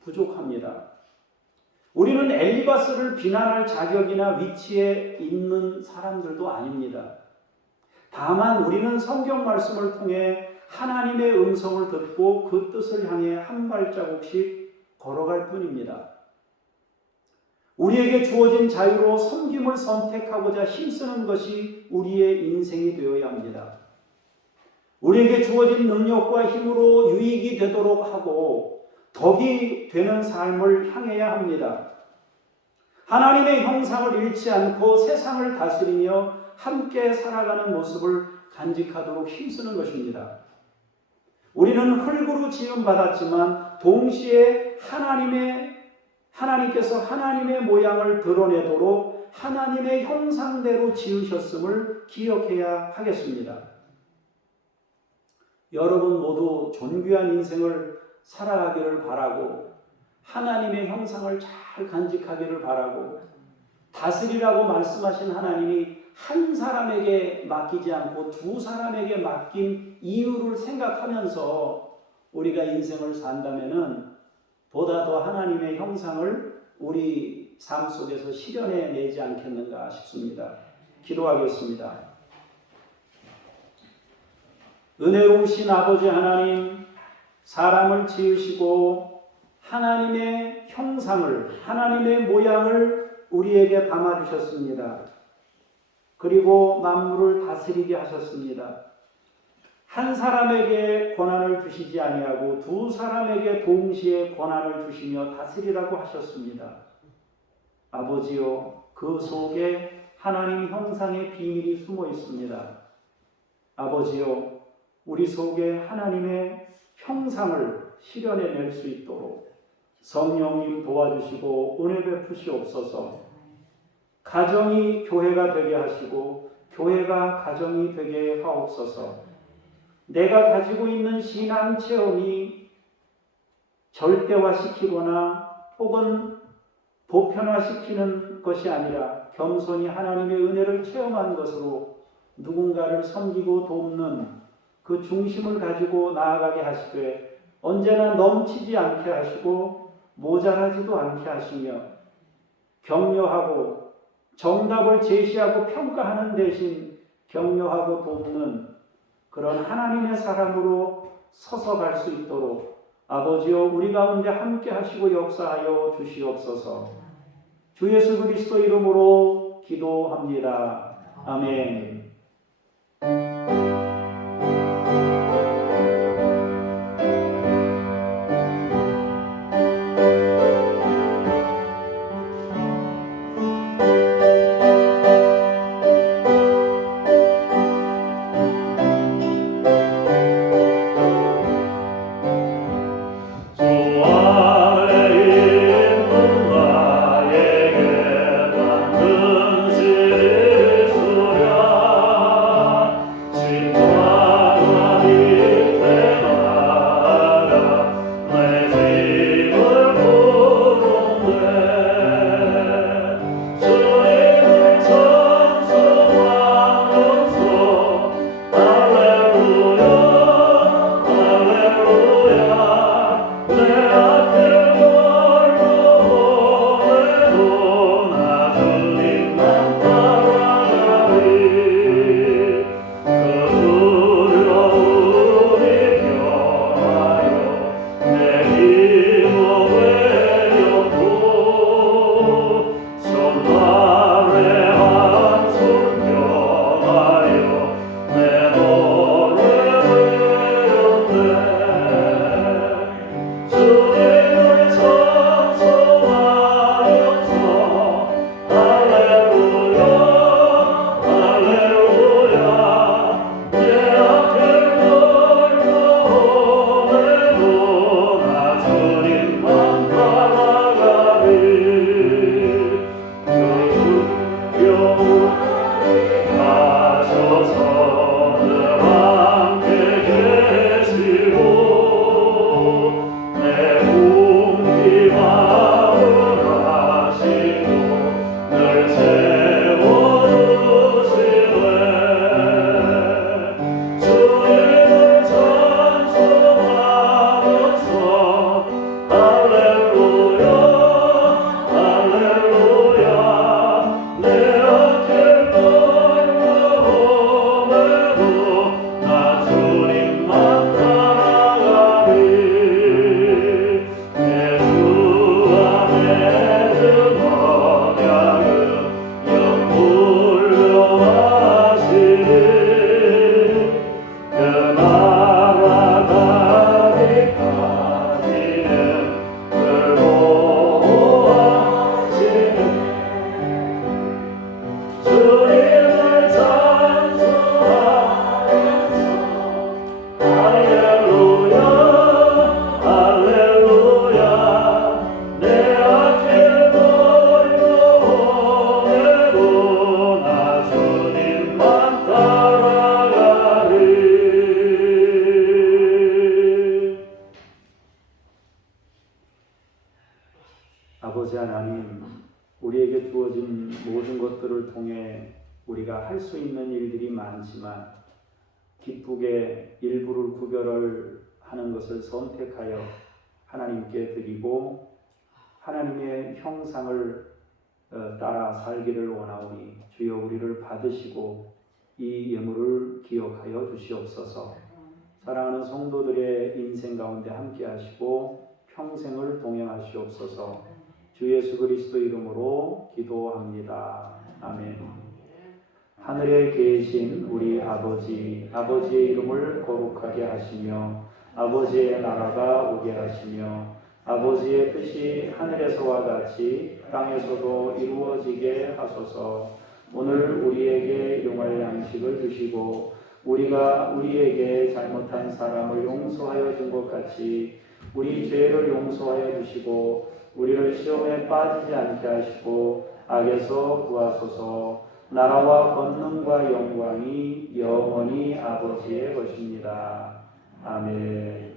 부족합니다. 우리는 엘리바스를 비난할 자격이나 위치에 있는 사람들도 아닙니다. 다만 우리는 성경 말씀을 통해 하나님의 음성을 듣고 그 뜻을 향해 한 발자국씩 걸어갈 뿐입니다. 우리에게 주어진 자유로 섬김을 선택하고자 힘쓰는 것이 우리의 인생이 되어야 합니다. 우리에게 주어진 능력과 힘으로 유익이 되도록 하고 덕이 되는 삶을 향해야 합니다. 하나님의 형상을 잃지 않고 세상을 다스리며 함께 살아가는 모습을 간직하도록 힘쓰는 것입니다. 우리는 흙으로 지음받았지만 동시에 하나님께서 하나님의 모양을 드러내도록 하나님의 형상대로 지으셨음을 기억해야 하겠습니다. 여러분 모두 존귀한 인생을 살아가기를 바라고 하나님의 형상을 잘 간직하기를 바라고 다스리라고 말씀하신 하나님이 한 사람에게 맡기지 않고 두 사람에게 맡긴 이유를 생각하면서 우리가 인생을 산다면은 보다 더 하나님의 형상을 우리 삶 속에서 실현해 내지 않겠는가 싶습니다. 기도하겠습니다. 은혜로우신 아버지 하나님, 사람을 지으시고 하나님의 형상을, 하나님의 모양을 우리에게 담아주셨습니다. 그리고 만물을 다스리게 하셨습니다. 한 사람에게 권한을 주시지 아니하고 두 사람에게 동시에 권한을 주시며 다스리라고 하셨습니다. 아버지요, 그 속에 하나님 형상의 비밀이 숨어 있습니다. 아버지요, 우리 속에 하나님의 형상을 실현해낼 수 있도록 성령님 도와주시고 은혜 베푸시옵소서. 가정이 교회가 되게 하시고 교회가 가정이 되게 하옵소서. 내가 가지고 있는 신앙 체험이 절대화시키거나 혹은 보편화시키는 것이 아니라 겸손히 하나님의 은혜를 체험한 것으로 누군가를 섬기고 돕는 그 중심을 가지고 나아가게 하시되 언제나 넘치지 않게 하시고 모자라지도 않게 하시며 격려하고 정답을 제시하고 평가하는 대신 격려하고 돕는 그런 하나님의 사람으로 서서 갈 수 있도록 아버지여 우리 가운데 함께 하시고 역사하여 주시옵소서. 주 예수 그리스도 이름으로 기도합니다. 아멘. 주 안에 오셔서는 함께 계시고 내 궁핍함을 하시고 늘 채워주시네. 주님을 찬송하면서 할렐루야 할렐루야 내 악길 넓어오매도 나 주님만 따라가리. 내 주 안에 든 언약은 영불로 하시리. 그 나라 가기까지는 즐거워하시네. 주님을 찬송하면서 할렐루야 할렐루야 내 악길 넓어오매도 나 주님만 따라가리. 아버지 하나님, 우리에게 주어진 모든 것들을 통해 우리가 할 수 있는 일들이 많지만 기쁘게 일부를 구별을 하는 것을 선택하여 하나님께 드리고 하나님의 형상을 따라 살기를 원하오니 주여 우리를 받으시고 이 예물을 기억하여 주시옵소서. 사랑하는 성도들의 인생 가운데 함께 하시고 평생을 동행하시옵소서. 주 예수 그리스도 이름으로 기도합니다. 아멘. 하늘에 계신 우리 아버지, 아버지의 이름을 거룩하게 하시며 아버지의 나라가 오게 하시며 아버지의 뜻이 하늘에서와 같이 땅에서도 이루어지게 하소서. 오늘 우리에게 용할 양식을 주시고 우리가 우리에게 잘못한 사람을 용서하여 준 것 같이 우리 죄를 용서하여 주시고 우리를 시험에 빠지지 않게 하시고 악에서 구하소서. 나라와 권능과 영광이 영원히 아버지의 것입니다. 아멘.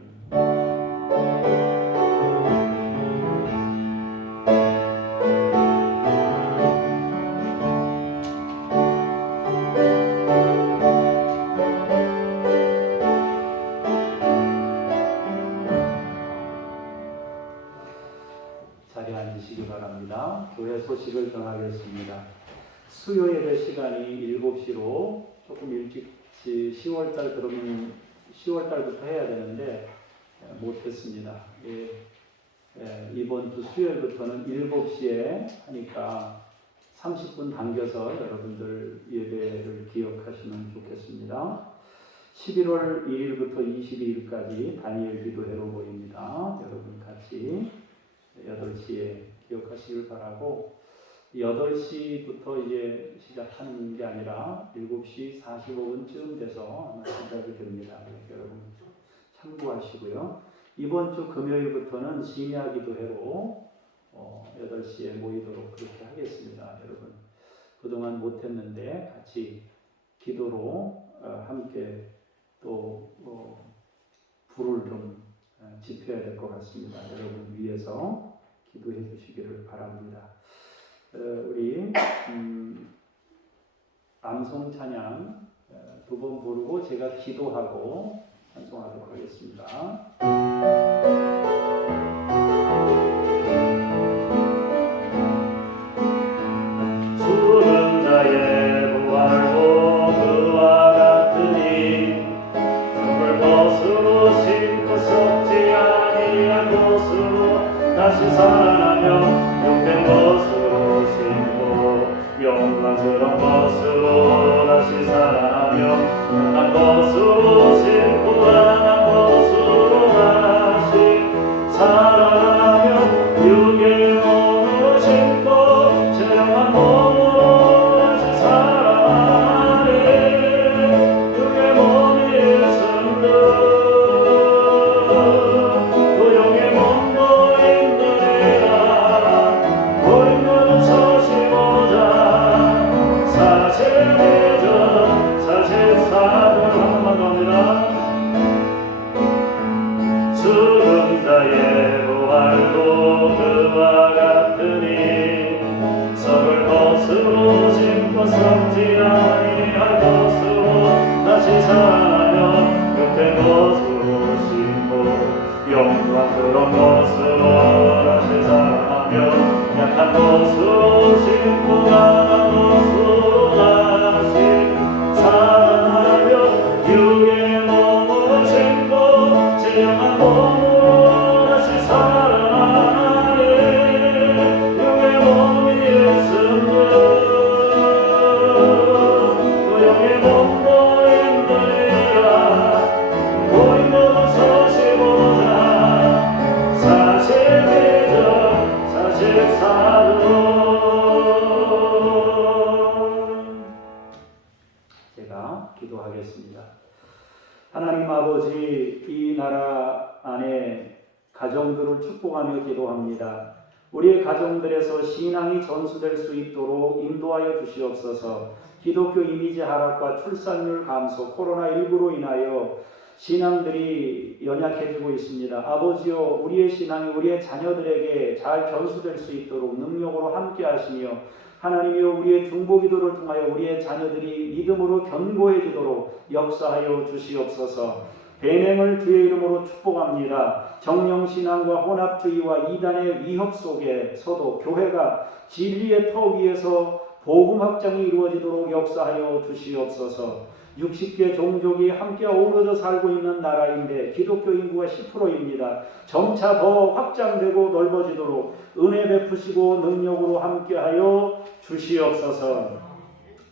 자리에 앉으시기 바랍니다. 교회 소식을 전하겠습니다. 수요 예배 시간이 7시로 조금 일찍 10월달 그러면 10월달부터 해야 되는데 못했습니다. 이번 주 수요일부터는 7시에 하니까 30분 당겨서 여러분들 예배를 기억하시면 좋겠습니다. 11월 1일부터 22일까지 다니엘 기도회로 모입니다. 여러분 같이 8시에 기억하시길 바라고 8시부터 이제 시작하는 게 아니라 7시 45분쯤 돼서 아마 시작이 됩니다. 여러분 참고하시고요. 이번 주 금요일부터는 심야 기도회로 8시에 모이도록 그렇게 하겠습니다. 여러분 그동안 못했는데 같이 기도로 함께 또 불을 좀 지펴야 될 것 같습니다. 여러분 위해서 기도해 주시기를 바랍니다. 우리 암송 찬양 2번 부르고 제가 기도하고 찬송하도록 하겠습니다. 주는 나의 부활도 그와 같으니 죽을 것으로 심고 썩지 아니한 것으로 다시 살아나며 욕된 것으로 심고 영광스러운 것으로 다시 살아나며 악한 것으로 심고 악한 것으로 다시 살아나며 육의 몸으로 심고 신령한 몸으로 다시 살아나리. 육의 몸이 있은듯 또 영의 몸도 있느니라. 보이는 서시보자 사실 믿음 사실 올려드립니다. 기도하겠습니다. 하나님 아버지, 이 나라 안에 가정들을 축복하며 기도합니다. 우리의 가정들에서 신앙이 전수될 수 있도록 인도하여 주시옵소서. 기독교 이미지 하락과 출산율 감소, 코로나19로 인하여 신앙들이 연약해지고 있습니다. 아버지여, 우리의 신앙이 우리의 자녀들에게 잘 전수될 수 있도록 능력으로 함께 하시며, 하나님이여, 우리의 중보기도를 통하여 우리의 자녀들이 믿음으로 견고해지도록 역사하여 주시옵소서. 배냉을 주의 이름으로 축복합니다. 정령신앙과 혼합주의와 이단의 위협 속에서도 교회가 진리의 터 위에서 복음 확장이 이루어지도록 역사하여 주시옵소서. 60개 종족이 함께 어우러져 살고 있는 나라인데 기독교 인구가 10%입니다. 점차 더 확장되고 넓어지도록 은혜 베푸시고 능력으로 함께하여 주시옵소서.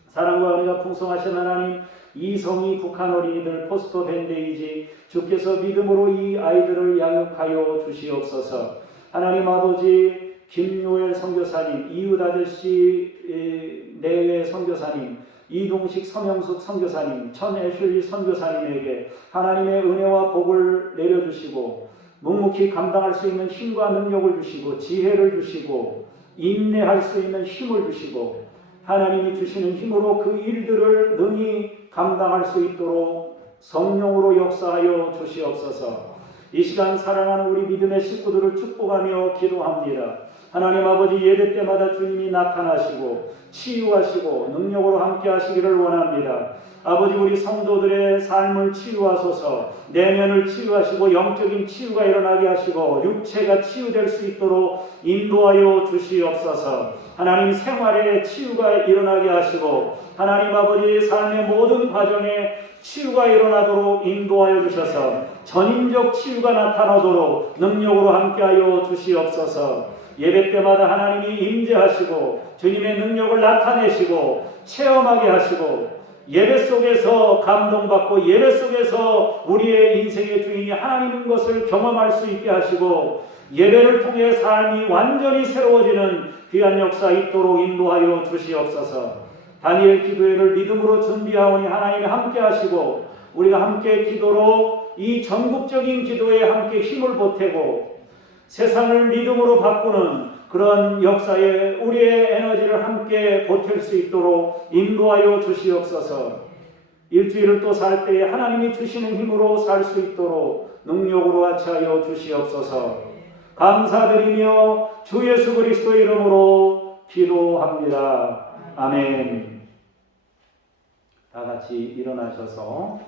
사랑과 은혜가 풍성하신 하나님, 이성이 북한 어린이들 포스터 밴데이지 주께서 믿음으로 이 아이들을 양육하여 주시옵소서. 하나님 아버지, 김요엘 선교사님, 이웃 아저씨 내외 선교사님, 이동식 서명숙 선교사님, 천애슐리 선교사님에게 하나님의 은혜와 복을 내려주시고 묵묵히 감당할 수 있는 힘과 능력을 주시고 지혜를 주시고 인내할 수 있는 힘을 주시고 하나님이 주시는 힘으로 그 일들을 능히 감당할 수 있도록 성령으로 역사하여 주시옵소서. 이 시간 사랑하는 우리 믿음의 식구들을 축복하며 기도합니다. 하나님 아버지, 예배 때마다 주님이 나타나시고 치유하시고 능력으로 함께 하시기를 원합니다. 아버지, 우리 성도들의 삶을 치유하소서. 내면을 치유하시고 영적인 치유가 일어나게 하시고 육체가 치유될 수 있도록 인도하여 주시옵소서. 하나님, 생활에 치유가 일어나게 하시고 하나님 아버지, 삶의 모든 과정에 치유가 일어나도록 인도하여 주셔서 전인적 치유가 나타나도록 능력으로 함께하여 주시옵소서. 예배 때마다 하나님이 임재하시고 주님의 능력을 나타내시고 체험하게 하시고 예배 속에서 감동받고 예배 속에서 우리의 인생의 주인이 하나님인 것을 경험할 수 있게 하시고 예배를 통해 삶이 완전히 새로워지는 귀한 역사 있도록 인도하여 주시옵소서. 다니엘 기도회를 믿음으로 준비하오니 하나님이 함께 하시고 우리가 함께 기도로 이 전국적인 기도에 함께 힘을 보태고 세상을 믿음으로 바꾸는 그런 역사에 우리의 에너지를 함께 보탤 수 있도록 인도하여 주시옵소서. 일주일을 또 살 때에 하나님이 주시는 힘으로 살 수 있도록 능력으로 하차하여 주시옵소서. 감사드리며 주 예수 그리스도 이름으로 기도합니다. 아멘. 다 같이 일어나셔서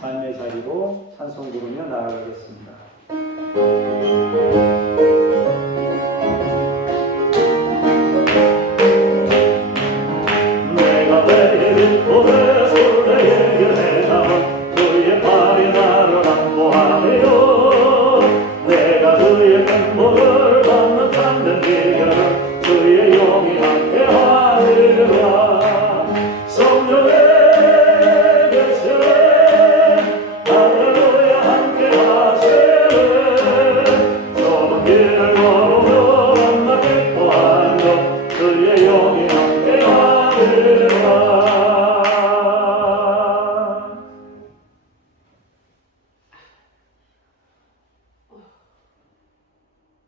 삶의 자리로 찬송 부르며 나아가겠습니다. 내가 내 고개 술래에게 해나온 그의 발이 나를 안보하네요. 내가 그의 행복을 받는 참된 비결은 그의 영이 함께 하리라. 성령의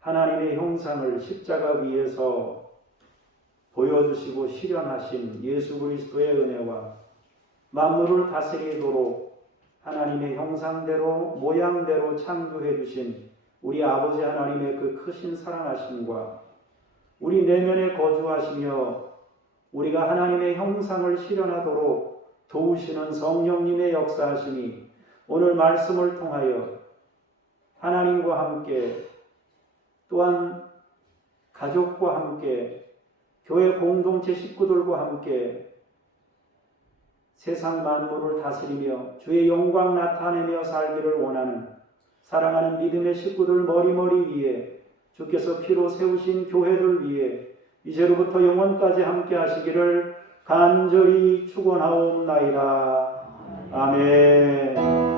하나님의 형상을 십자가 위에서 보여주시고 실현하신 예수 그리스도의 은혜와 만물을 다스리도록 하나님의 형상대로 모양대로 창조해 주신 우리 아버지 하나님의 그 크신 사랑하심과 우리 내면에 거주하시며 우리가 하나님의 형상을 실현하도록 도우시는 성령님의 역사하심이 오늘 말씀을 통하여 하나님과 함께 또한 가족과 함께 교회 공동체 식구들과 함께 세상 만물을 다스리며 주의 영광 나타내며 살기를 원하는 사랑하는 믿음의 식구들 머리머리 위에 주께서 피로 세우신 교회들 위에 이제로부터 영원까지 함께 하시기를 간절히 축원하옵나이다. 아멘.